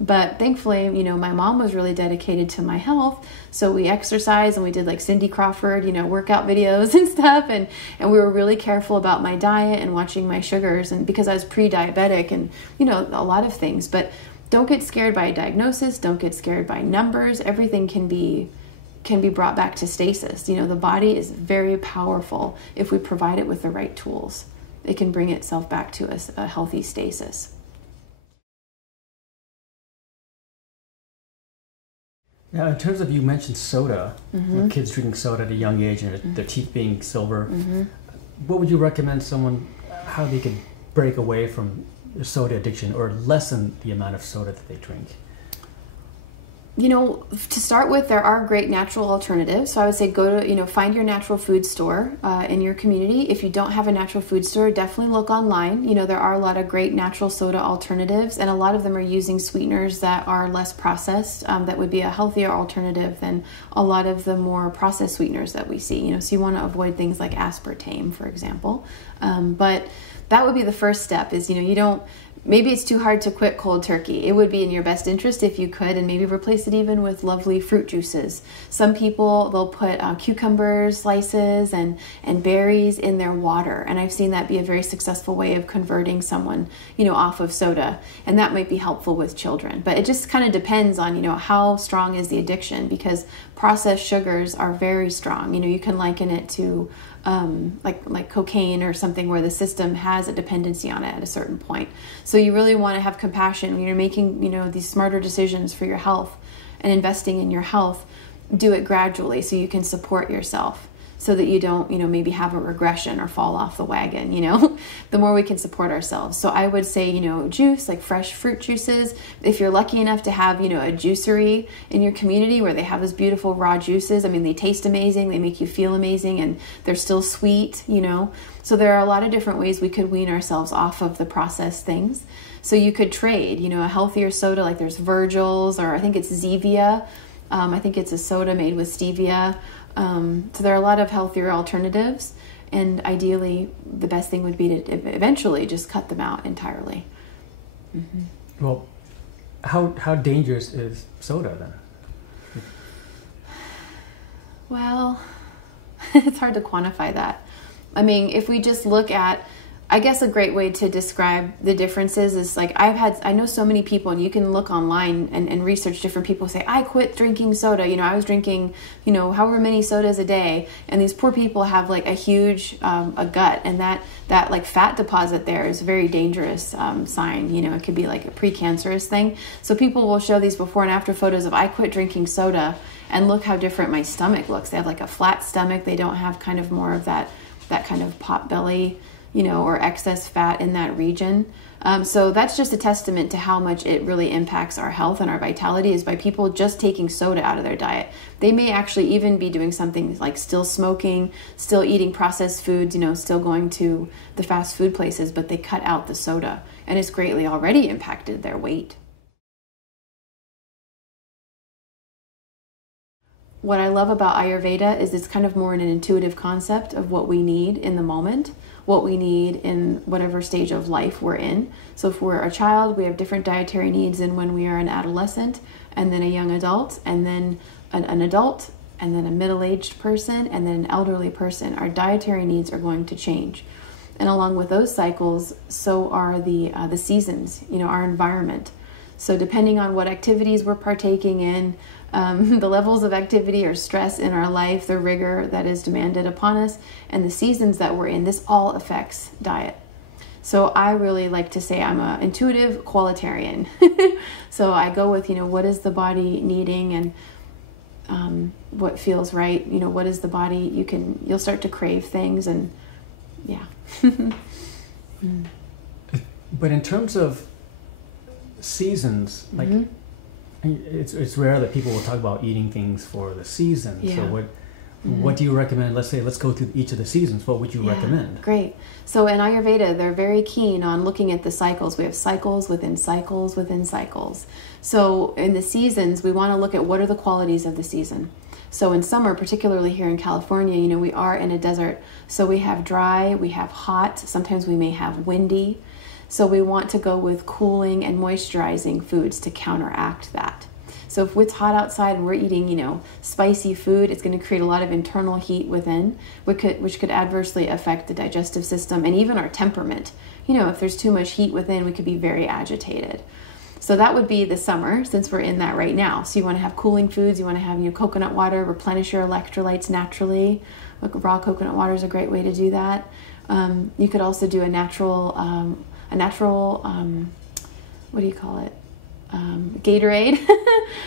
But thankfully, my mom was really dedicated to my health. So we exercised and we did like Cindy Crawford, workout videos and stuff. And we were really careful about my diet and watching my sugars. And because I was pre-diabetic and, a lot of things. But don't get scared by a diagnosis. Don't get scared by numbers. Everything can be brought back to stasis. The body is very powerful if we provide it with the right tools. It can bring itself back to a healthy stasis. Now, in terms of, you mentioned soda, kids drinking soda at a young age and their teeth being silver, what would you recommend how they could break away from soda addiction or lessen the amount of soda that they drink? To start with, there are great natural alternatives. So I would say go to, find your natural food store in your community. If you don't have a natural food store, definitely look online. There are a lot of great natural soda alternatives, and a lot of them are using sweeteners that are less processed. That would be a healthier alternative than a lot of the more processed sweeteners that we see. So you want to avoid things like aspartame, for example. But that would be the first step is, maybe it's too hard to quit cold turkey. It would be in your best interest if you could, and maybe replace it even with lovely fruit juices. Some people, they'll put cucumber slices and berries in their water. And I've seen that be a very successful way of converting someone, off of soda. And that might be helpful with children. But it just kind of depends on, how strong is the addiction, because processed sugars are very strong. You can liken it to like cocaine or something where the system has a dependency on it at a certain point. So you really want to have compassion when you're making, these smarter decisions for your health and investing in your health. Do it gradually so you can support yourself. so that you don't, maybe have a regression or fall off the wagon, the more we can support ourselves. So I would say, juice, like fresh fruit juices. If you're lucky enough to have, a juicery in your community where they have those beautiful raw juices, I mean, they taste amazing, they make you feel amazing, and they're still sweet, So there are a lot of different ways we could wean ourselves off of the processed things. So you could trade, a healthier soda, like there's Virgil's, or I think it's Zevia. I think it's a soda made with stevia. So there are a lot of healthier alternatives, and ideally the best thing would be to eventually just cut them out entirely. Mm-hmm. Well, how dangerous is soda then? Well, it's hard to quantify that. I mean, if we just look at, I guess a great way to describe the differences is like I know so many people, and you can look online and research different people say, I quit drinking soda. I was drinking, however many sodas a day. And these poor people have like a huge, a gut, and that like fat deposit there is a very dangerous sign. It could be like a precancerous thing. So people will show these before and after photos of I quit drinking soda, and look how different my stomach looks. They have like a flat stomach. They don't have kind of more of that kind of pot belly, or excess fat in that region. So that's just a testament to how much it really impacts our health and our vitality, is by people just taking soda out of their diet. They may actually even be doing something like still smoking, still eating processed foods, still going to the fast food places, but they cut out the soda, and it's greatly already impacted their weight. What I love about Ayurveda is it's kind of more an intuitive concept of what we need in the moment, what we need in whatever stage of life we're in. So if we're a child, we have different dietary needs than when we are an adolescent, and then a young adult, and then an adult, and then a middle-aged person, and then an elderly person. Our dietary needs are going to change. And along with those cycles, so are the seasons, our environment. So depending on what activities we're partaking in, the levels of activity or stress in our life, the rigor that is demanded upon us, and the seasons that we're in, this all affects diet. So I really like to say I'm an intuitive qualitarian. So I go with, what is the body needing, and what feels right, what is the body, you'll start to crave things, and yeah. But in terms of seasons, like, Mm-hmm. it's rare that people will talk about eating things for the season. Yeah. So what do you recommend? Let's go through each of the seasons. What would you recommend? Great. So in Ayurveda, they're very keen on looking at the cycles. We have cycles within cycles within cycles. So in the seasons, we want to look at what are the qualities of the season. So in summer, particularly here in California, we are in a desert. So we have dry, we have hot, sometimes we may have windy. So we want to go with cooling and moisturizing foods to counteract that. So if it's hot outside and we're eating, spicy food, it's going to create a lot of internal heat within, which could adversely affect the digestive system and even our temperament. If there's too much heat within, we could be very agitated. So that would be the summer, since we're in that right now. So you want to have cooling foods, you want to have coconut water, replenish your electrolytes naturally. Raw coconut water is a great way to do that. You could also do a natural, what do you call it? Gatorade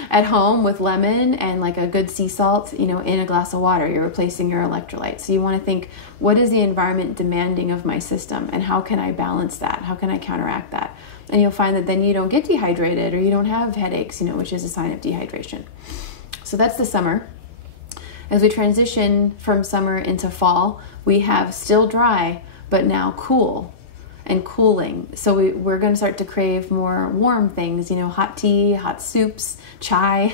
at home with lemon and like a good sea salt, in a glass of water. You're replacing your electrolytes. So you want to think, what is the environment demanding of my system, and how can I balance that? How can I counteract that? And you'll find that then you don't get dehydrated, or you don't have headaches, which is a sign of dehydration. So that's the summer. As we transition from summer into fall, we have still dry, but now cool and cooling. So we're going to start to crave more warm things, hot tea, hot soups, chai,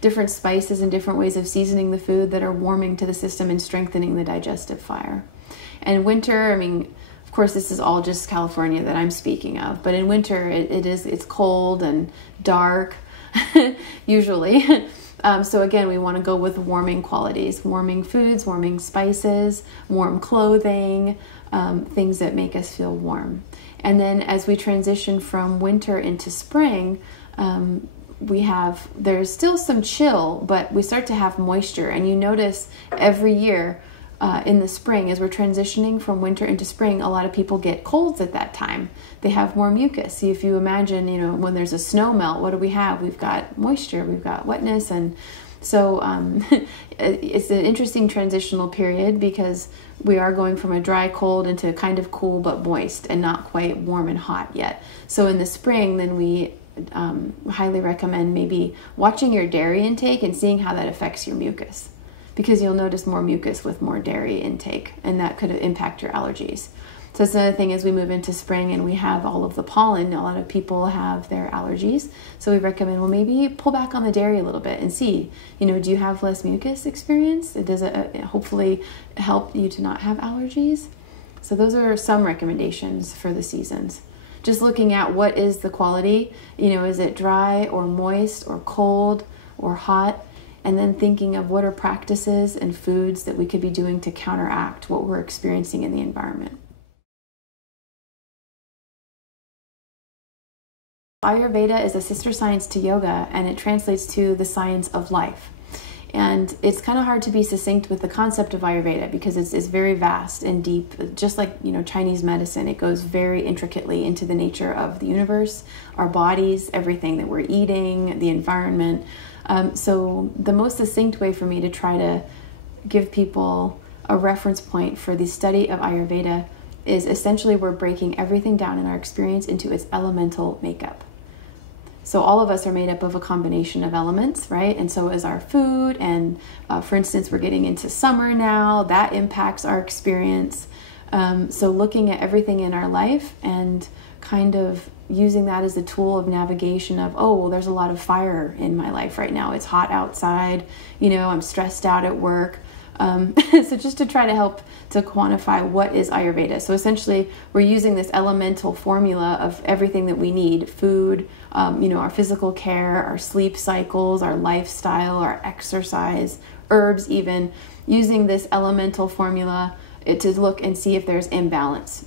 different spices and different ways of seasoning the food that are warming to the system and strengthening the digestive fire. And winter, of course, this is all just California that I'm speaking of, but in winter it's cold and dark, usually. So again, we want to go with warming qualities, warming foods, warming spices, warm clothing, things that make us feel warm. And then as we transition from winter into spring, there's still some chill, but we start to have moisture. And you notice every year in the spring, as we're transitioning from winter into spring, a lot of people get colds at that time. They have more mucus. See, if you imagine, when there's a snow melt, what do we have? We've got moisture, we've got wetness, and So it's an interesting transitional period because we are going from a dry cold into kind of cool but moist and not quite warm and hot yet. So in the spring, then we highly recommend maybe watching your dairy intake and seeing how that affects your mucus, because you'll notice more mucus with more dairy intake, and that could impact your allergies. So that's another thing as we move into spring and we have all of the pollen. A lot of people have their allergies. So we recommend, well, maybe pull back on the dairy a little bit and see, do you have less mucus experience? Does it hopefully help you to not have allergies? So those are some recommendations for the seasons. Just looking at what is the quality, is it dry or moist or cold or hot? And then thinking of what are practices and foods that we could be doing to counteract what we're experiencing in the environment. Ayurveda is a sister science to yoga, and it translates to the science of life. And it's kind of hard to be succinct with the concept of Ayurveda because it's very vast and deep. Just like, Chinese medicine, it goes very intricately into the nature of the universe, our bodies, everything that we're eating, the environment. So the most succinct way for me to try to give people a reference point for the study of Ayurveda is essentially we're breaking everything down in our experience into its elemental makeup. So all of us are made up of a combination of elements, right? And so is our food. And for instance, we're getting into summer now. That impacts our experience. So looking at everything in our life and kind of using that as a tool of navigation of, oh, well, there's a lot of fire in my life right now. It's hot outside. I'm stressed out at work. So just to try to help to quantify what is Ayurveda. So essentially, we're using this elemental formula of everything that we need: food, our physical care, our sleep cycles, our lifestyle, our exercise, herbs even, using this elemental formula to look and see if there's imbalance.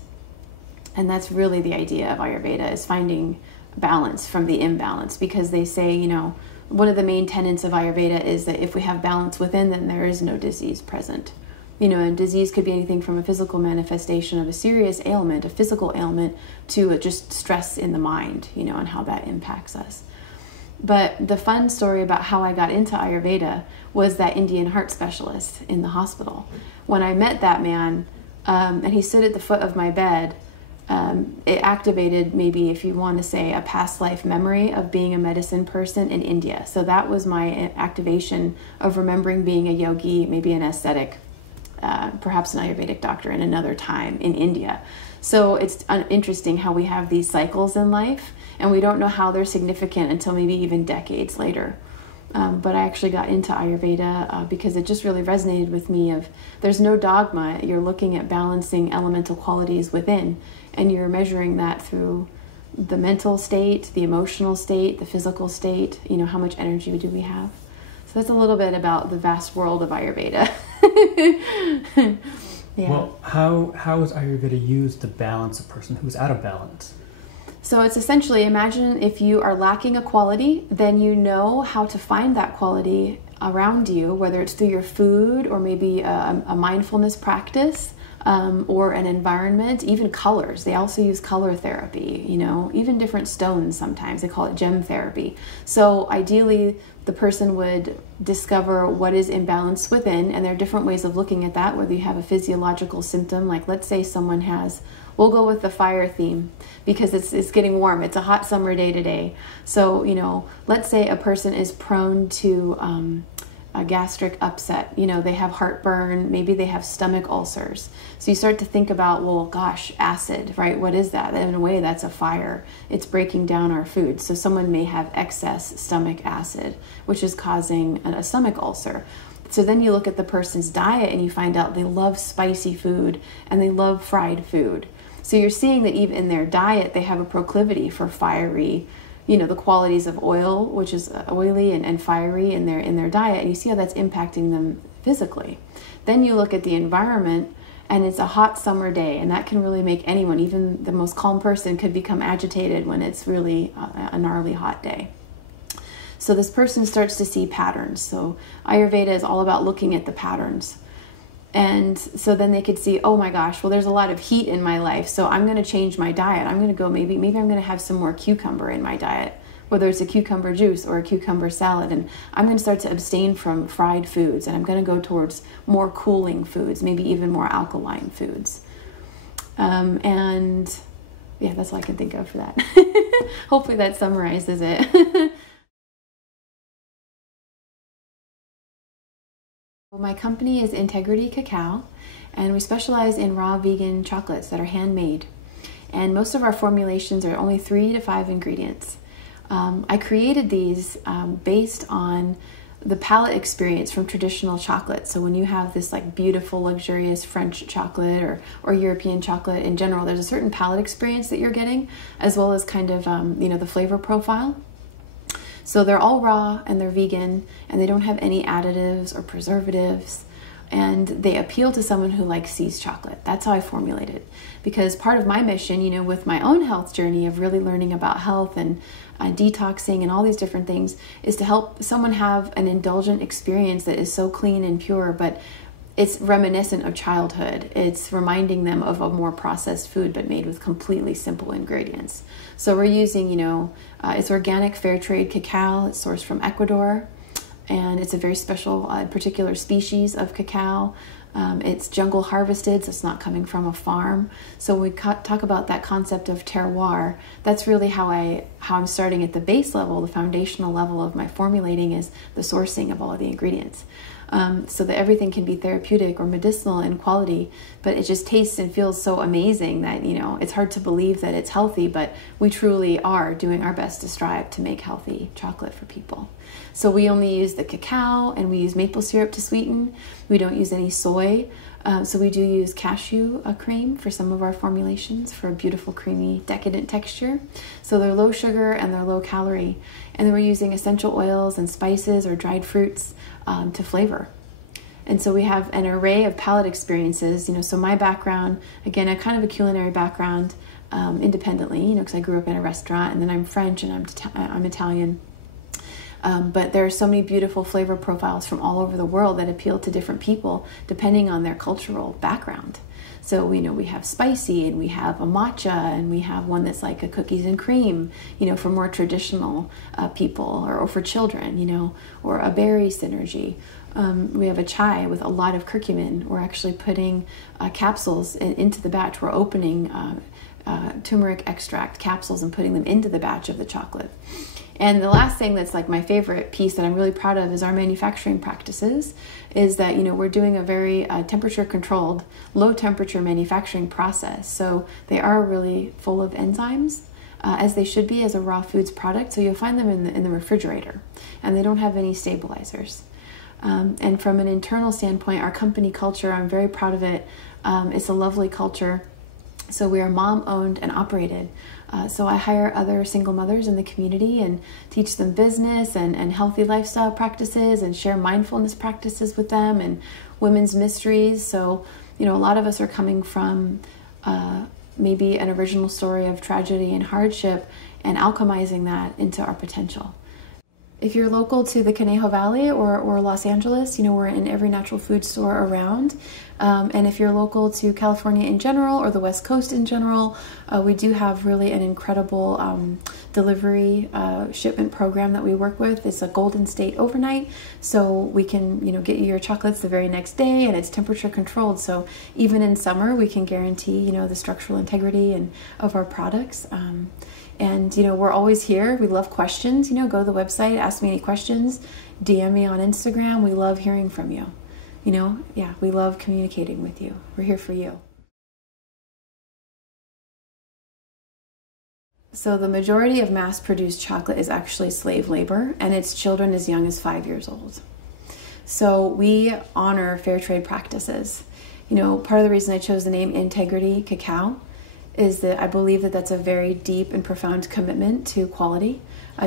And that's really the idea of Ayurveda, is finding balance from the imbalance, because they say, one of the main tenets of Ayurveda is that if we have balance within, then there is no disease present. And disease could be anything from a physical manifestation of a serious ailment, a physical ailment, to just stress in the mind, and how that impacts us. But the fun story about how I got into Ayurveda was that Indian heart specialist in the hospital. When I met that man, and he stood at the foot of my bed, it activated, maybe if you want to say, a past life memory of being a medicine person in India. So that was my activation of remembering being a yogi, maybe an ascetic, perhaps an Ayurvedic doctor in another time in India. So it's interesting how we have these cycles in life, and we don't know how they're significant until maybe even decades later. But I actually got into Ayurveda because it just really resonated with me of there's no dogma. You're looking at balancing elemental qualities within, and you're measuring that through the mental state, the emotional state, the physical state, how much energy do we have. So that's a little bit about the vast world of Ayurveda. Yeah. Well, how is Ayurveda used to balance a person who's out of balance? So it's essentially, imagine if you are lacking a quality, then you know how to find that quality around you, whether it's through your food or maybe a mindfulness practice, or an environment, even colors. They also use color therapy, even different stones sometimes. They call it gem therapy. So ideally, the person would discover what is imbalanced within, and there are different ways of looking at that, whether you have a physiological symptom, like let's say someone has, we'll go with the fire theme because it's getting warm. It's a hot summer day today. So, let's say a person is prone to a gastric upset, they have heartburn, maybe they have stomach ulcers. So you start to think about, well, gosh, acid, right? What is that? In a way, that's a fire. It's breaking down our food. So someone may have excess stomach acid, which is causing a stomach ulcer. So then you look at the person's diet and you find out they love spicy food and they love fried food. So you're seeing that even in their diet, they have a proclivity for fiery, the qualities of oil, which is oily and fiery in their diet, and you see how that's impacting them physically. Then you look at the environment, and it's a hot summer day, and that can really make anyone, even the most calm person, could become agitated when it's really a gnarly hot day. So this person starts to see patterns. So Ayurveda is all about looking at the patterns. And so then they could see, oh my gosh, well, there's a lot of heat in my life, so I'm going to change my diet. I'm going to go, maybe I'm going to have some more cucumber in my diet. whether it's a cucumber juice or a cucumber salad. And I'm going to start to abstain from fried foods, and I'm going to go towards more cooling foods, maybe even more alkaline foods. And yeah, that's all I can think of for that. Hopefully that summarizes it. My company is Integrity Cacao, and we specialize in raw vegan chocolates that are handmade. And most of our formulations are only 3 to 5 ingredients. I created these based on the palate experience from traditional chocolate. So when you have this like beautiful, luxurious French chocolate or European chocolate in general, there's a certain palate experience that you're getting, as well as kind of, the flavor profile. So they're all raw and they're vegan, and they don't have any additives or preservatives, and they appeal to someone who likes sees chocolate. That's how I formulate it, because part of my mission, with my own health journey of really learning about health and detoxing and all these different things, is to help someone have an indulgent experience that is so clean and pure, but it's reminiscent of childhood. It's reminding them of a more processed food, but made with completely simple ingredients. So we're using, it's organic fair trade cacao. It's sourced from Ecuador, and it's a very special, particular species of cacao. It's jungle harvested, so it's not coming from a farm. So when we talk about that concept of terroir, that's really how I'm starting at the base level. The foundational level of my formulating is the sourcing of all of the ingredients. So that everything can be therapeutic or medicinal in quality, but it just tastes and feels so amazing that, it's hard to believe that it's healthy, but we truly are doing our best to strive to make healthy chocolate for people. So we only use the cacao, and we use maple syrup to sweeten. We don't use any soy. So we do use cashew cream for some of our formulations for a beautiful, creamy, decadent texture. So they're low sugar and they're low calorie. And then we're using essential oils and spices or dried fruits to flavor. And so we have an array of palate experiences. So my background, again, a kind of a culinary background independently, because I grew up in a restaurant, and then I'm French and I'm Italian. But there are so many beautiful flavor profiles from all over the world that appeal to different people depending on their cultural background. So we have spicy, and we have a matcha, and we have one that's like a cookies and cream, for more traditional people, or for children, or a berry synergy. We have a chai with a lot of curcumin. We're actually putting capsules into the batch. We're opening turmeric extract capsules and putting them into the batch of the chocolate. And the last thing that's like my favorite piece that I'm really proud of is our manufacturing practices, is that, we're doing a very temperature controlled, low temperature manufacturing process. So they are really full of enzymes, as they should be as a raw foods product. So you'll find them in the refrigerator, and they don't have any stabilizers. And from an internal standpoint, our company culture, I'm very proud of it. It's a lovely culture. So we are mom owned and operated. So I hire other single mothers in the community and teach them business and healthy lifestyle practices, and share mindfulness practices with them, and women's mysteries. So, a lot of us are coming from maybe an original story of tragedy and hardship, and alchemizing that into our potential. If you're local to the Conejo Valley or Los Angeles, we're in every natural food store around. And if you're local to California in general, or the West Coast in general, we do have really an incredible delivery shipment program that we work with. It's a Golden State overnight, so we can get you your chocolates the very next day, and it's temperature controlled. So even in summer, we can guarantee the structural integrity of our products. And, we're always here. We love questions. Go to the website, ask me any questions, DM me on Instagram. We love hearing from you. We love communicating with you. We're here for you. So the majority of mass-produced chocolate is actually slave labor, and it's children as young as 5 years old. So we honor fair trade practices. Part of the reason I chose the name Integrity Cacao is that I believe that that's a very deep and profound commitment to quality,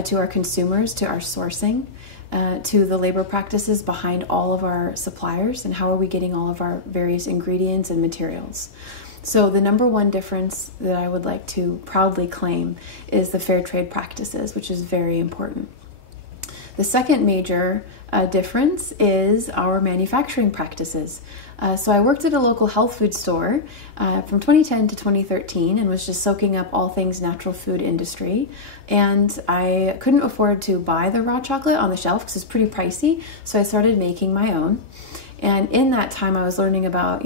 to our consumers, to our sourcing, to the labor practices behind all of our suppliers, and how are we getting all of our various ingredients and materials. So the number one difference that I would like to proudly claim is the fair trade practices, which is very important. The second major difference is our manufacturing practices. So I worked at a local health food store from 2010 to 2013 and was just soaking up all things natural food industry. And I couldn't afford to buy the raw chocolate on the shelf because it's pretty pricey. So I started making my own. And in that time, I was learning about,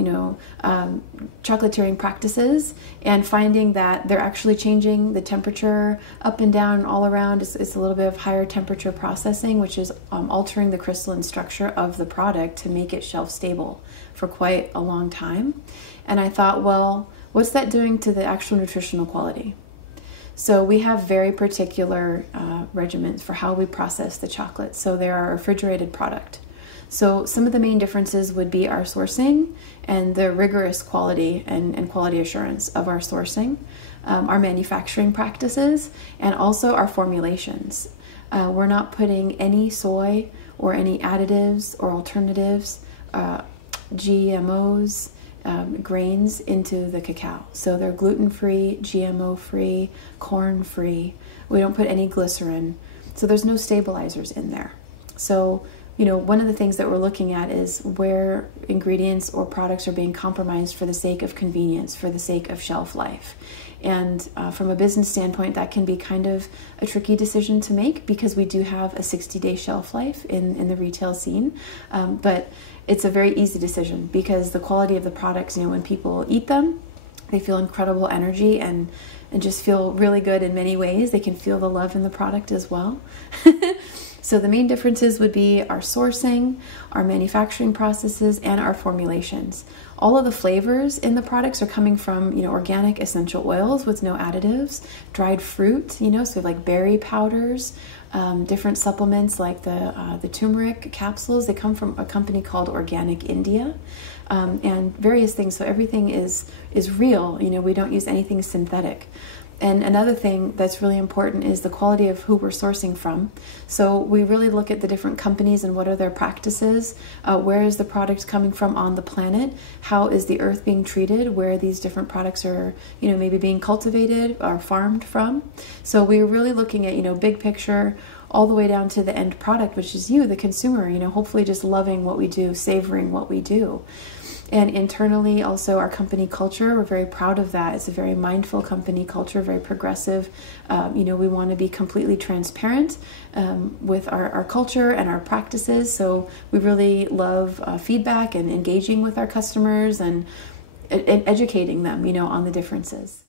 chocolatiering practices and finding that they're actually changing the temperature up and down and all around. It's a little bit of higher temperature processing, which is altering the crystalline structure of the product to make it shelf stable for quite a long time. And I thought, well, what's that doing to the actual nutritional quality? So we have very particular regimens for how we process the chocolate. So they're a refrigerated product. So some of the main differences would be our sourcing and the rigorous quality and quality assurance of our sourcing, our manufacturing practices, and also our formulations. We're not putting any soy or any additives or alternatives, GMOs, grains into the cacao. So they're gluten-free, GMO-free, corn-free. We don't put any glycerin. So there's no stabilizers in there. So one of the things that we're looking at is where ingredients or products are being compromised for the sake of convenience, for the sake of shelf life. And from a business standpoint, that can be kind of a tricky decision to make because we do have a 60-day shelf life in the retail scene. But it's a very easy decision because the quality of the products, when people eat them, they feel incredible energy and just feel really good in many ways. They can feel the love in the product as well. So the main differences would be our sourcing, our manufacturing processes, and our formulations. All of the flavors in the products are coming from, organic essential oils with no additives, dried fruit, so like berry powders, different supplements like the turmeric capsules. They come from a company called Organic India, and various things. So everything is real. We don't use anything synthetic. And another thing that's really important is the quality of who we're sourcing from. So we really look at the different companies and what are their practices, where is the product coming from on the planet, how is the earth being treated, where these different products are, maybe being cultivated or farmed from. So we're really looking at, big picture, all the way down to the end product, which is you, the consumer, hopefully just loving what we do, savoring what we do. And internally, also our company culture, we're very proud of that. It's a very mindful company culture, very progressive. We want to be completely transparent with our culture and our practices. So we really love feedback and engaging with our customers and educating them, on the differences.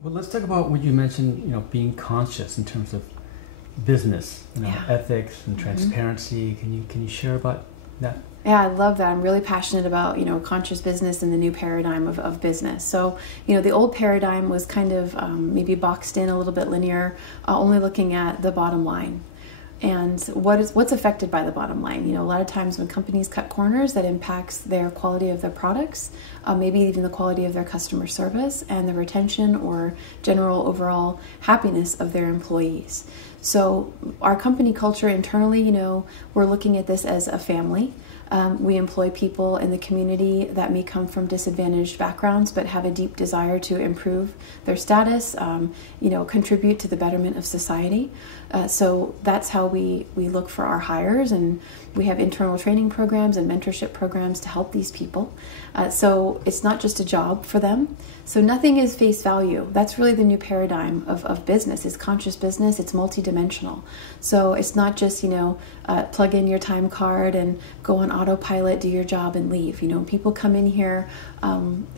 Well, let's talk about what you mentioned, being conscious in terms of business, ethics and transparency. Can you share about that? Yeah, I love that. I'm really passionate about, conscious business and the new paradigm of business. So, the old paradigm was kind of maybe boxed in a little bit linear, only looking at the bottom line. And what's affected by the bottom line? A lot of times when companies cut corners, that impacts their quality of their products, maybe even the quality of their customer service and the retention or general overall happiness of their employees. So our company culture internally, we're looking at this as a family. We employ people in the community that may come from disadvantaged backgrounds but have a deep desire to improve their status, contribute to the betterment of society. So that's how we look for our hires, and we have internal training programs and mentorship programs to help these people. So it's not just a job for them. So nothing is face value. That's really the new paradigm of business. It's conscious business. It's multidimensional. So it's not just, plug in your time card and go on autopilot, do your job and leave. People come in here,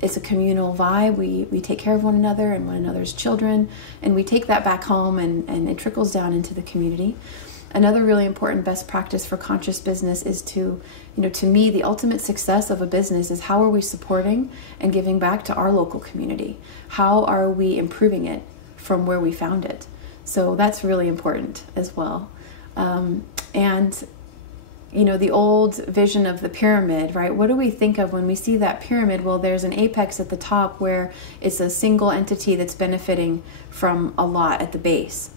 it's a communal vibe. We take care of one another and one another's children, and we take that back home and it trickles down into the community. Another really important best practice for conscious business is to me, the ultimate success of a business is how are we supporting and giving back to our local community? How are we improving it from where we found it? So that's really important as well. The old vision of the pyramid, right? What do we think of when we see that pyramid? Well, there's an apex at the top where it's a single entity that's benefiting from a lot at the base.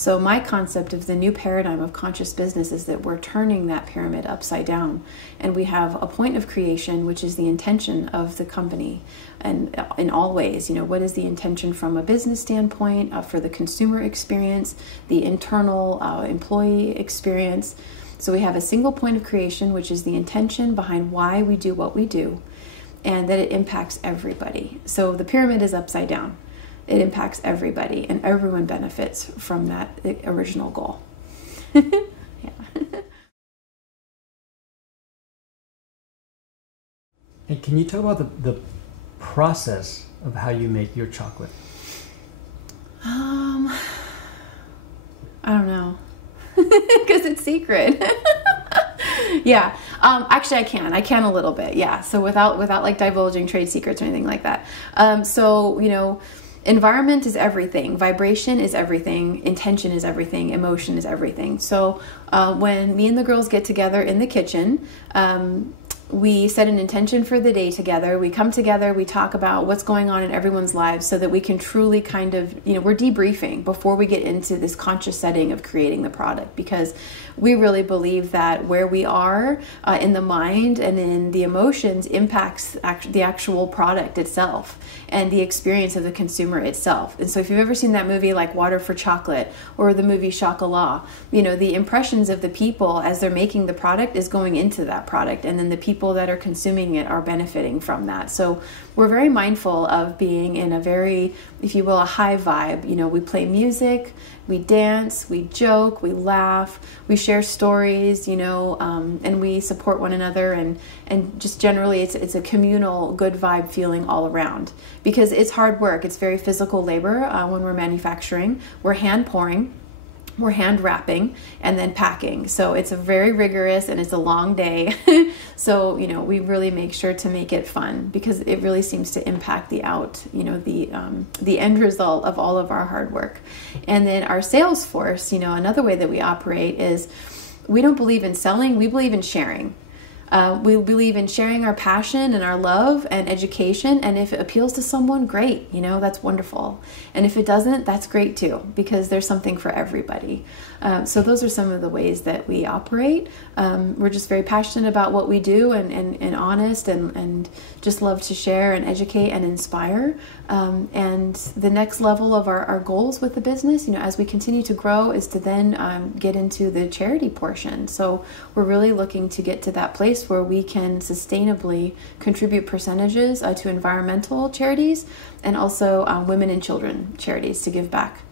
So my concept of the new paradigm of conscious business is that we're turning that pyramid upside down, and we have a point of creation, which is the intention of the company. And in all ways, what is the intention from a business standpoint, for the consumer experience, the internal employee experience. So we have a single point of creation, which is the intention behind why we do what we do, and that it impacts everybody. So the pyramid is upside down. It impacts everybody, and everyone benefits from that original goal. Yeah. And can you talk about the process of how you make your chocolate? I don't know, because it's secret. Yeah. Actually, I can a little bit. Yeah. So without like divulging trade secrets or anything like that. Environment is everything. Vibration is everything. Intention is everything. Emotion is everything. So when me and the girls get together in the kitchen, we set an intention for the day together. We come together, we talk about what's going on in everyone's lives so that we can truly kind of, we're debriefing before we get into this conscious setting of creating the product, because we really believe that where we are in the mind and in the emotions impacts the actual product itself and the experience of the consumer itself. And so if you've ever seen that movie like Water for Chocolate or the movie Chocolat, the impressions of the people as they're making the product is going into that product, and then the people that are consuming it are benefiting from that. So we're very mindful of being in a very, if you will, a high vibe. We play music, we dance, we joke, we laugh, we share stories, and we support one another, and just generally it's a communal good vibe feeling all around, because it's hard work. It's very physical labor when we're manufacturing. We're hand pouring, we're hand wrapping, and then packing. So it's a very rigorous, and it's a long day. So, we really make sure to make it fun, because it really seems to impact the end result of all of our hard work. And then our sales force, another way that we operate is we don't believe in selling, we believe in sharing. We believe in sharing our passion and our love and education. And if it appeals to someone, great, that's wonderful. And if it doesn't, that's great too, because there's something for everybody. So those are some of the ways that we operate. We're just very passionate about what we do, and honest, and just love to share and educate and inspire. And the next level of our goals with the business, as we continue to grow, is to then get into the charity portion. So we're really looking to get to that place where we can sustainably contribute percentages to environmental charities, and also women and children charities to give back.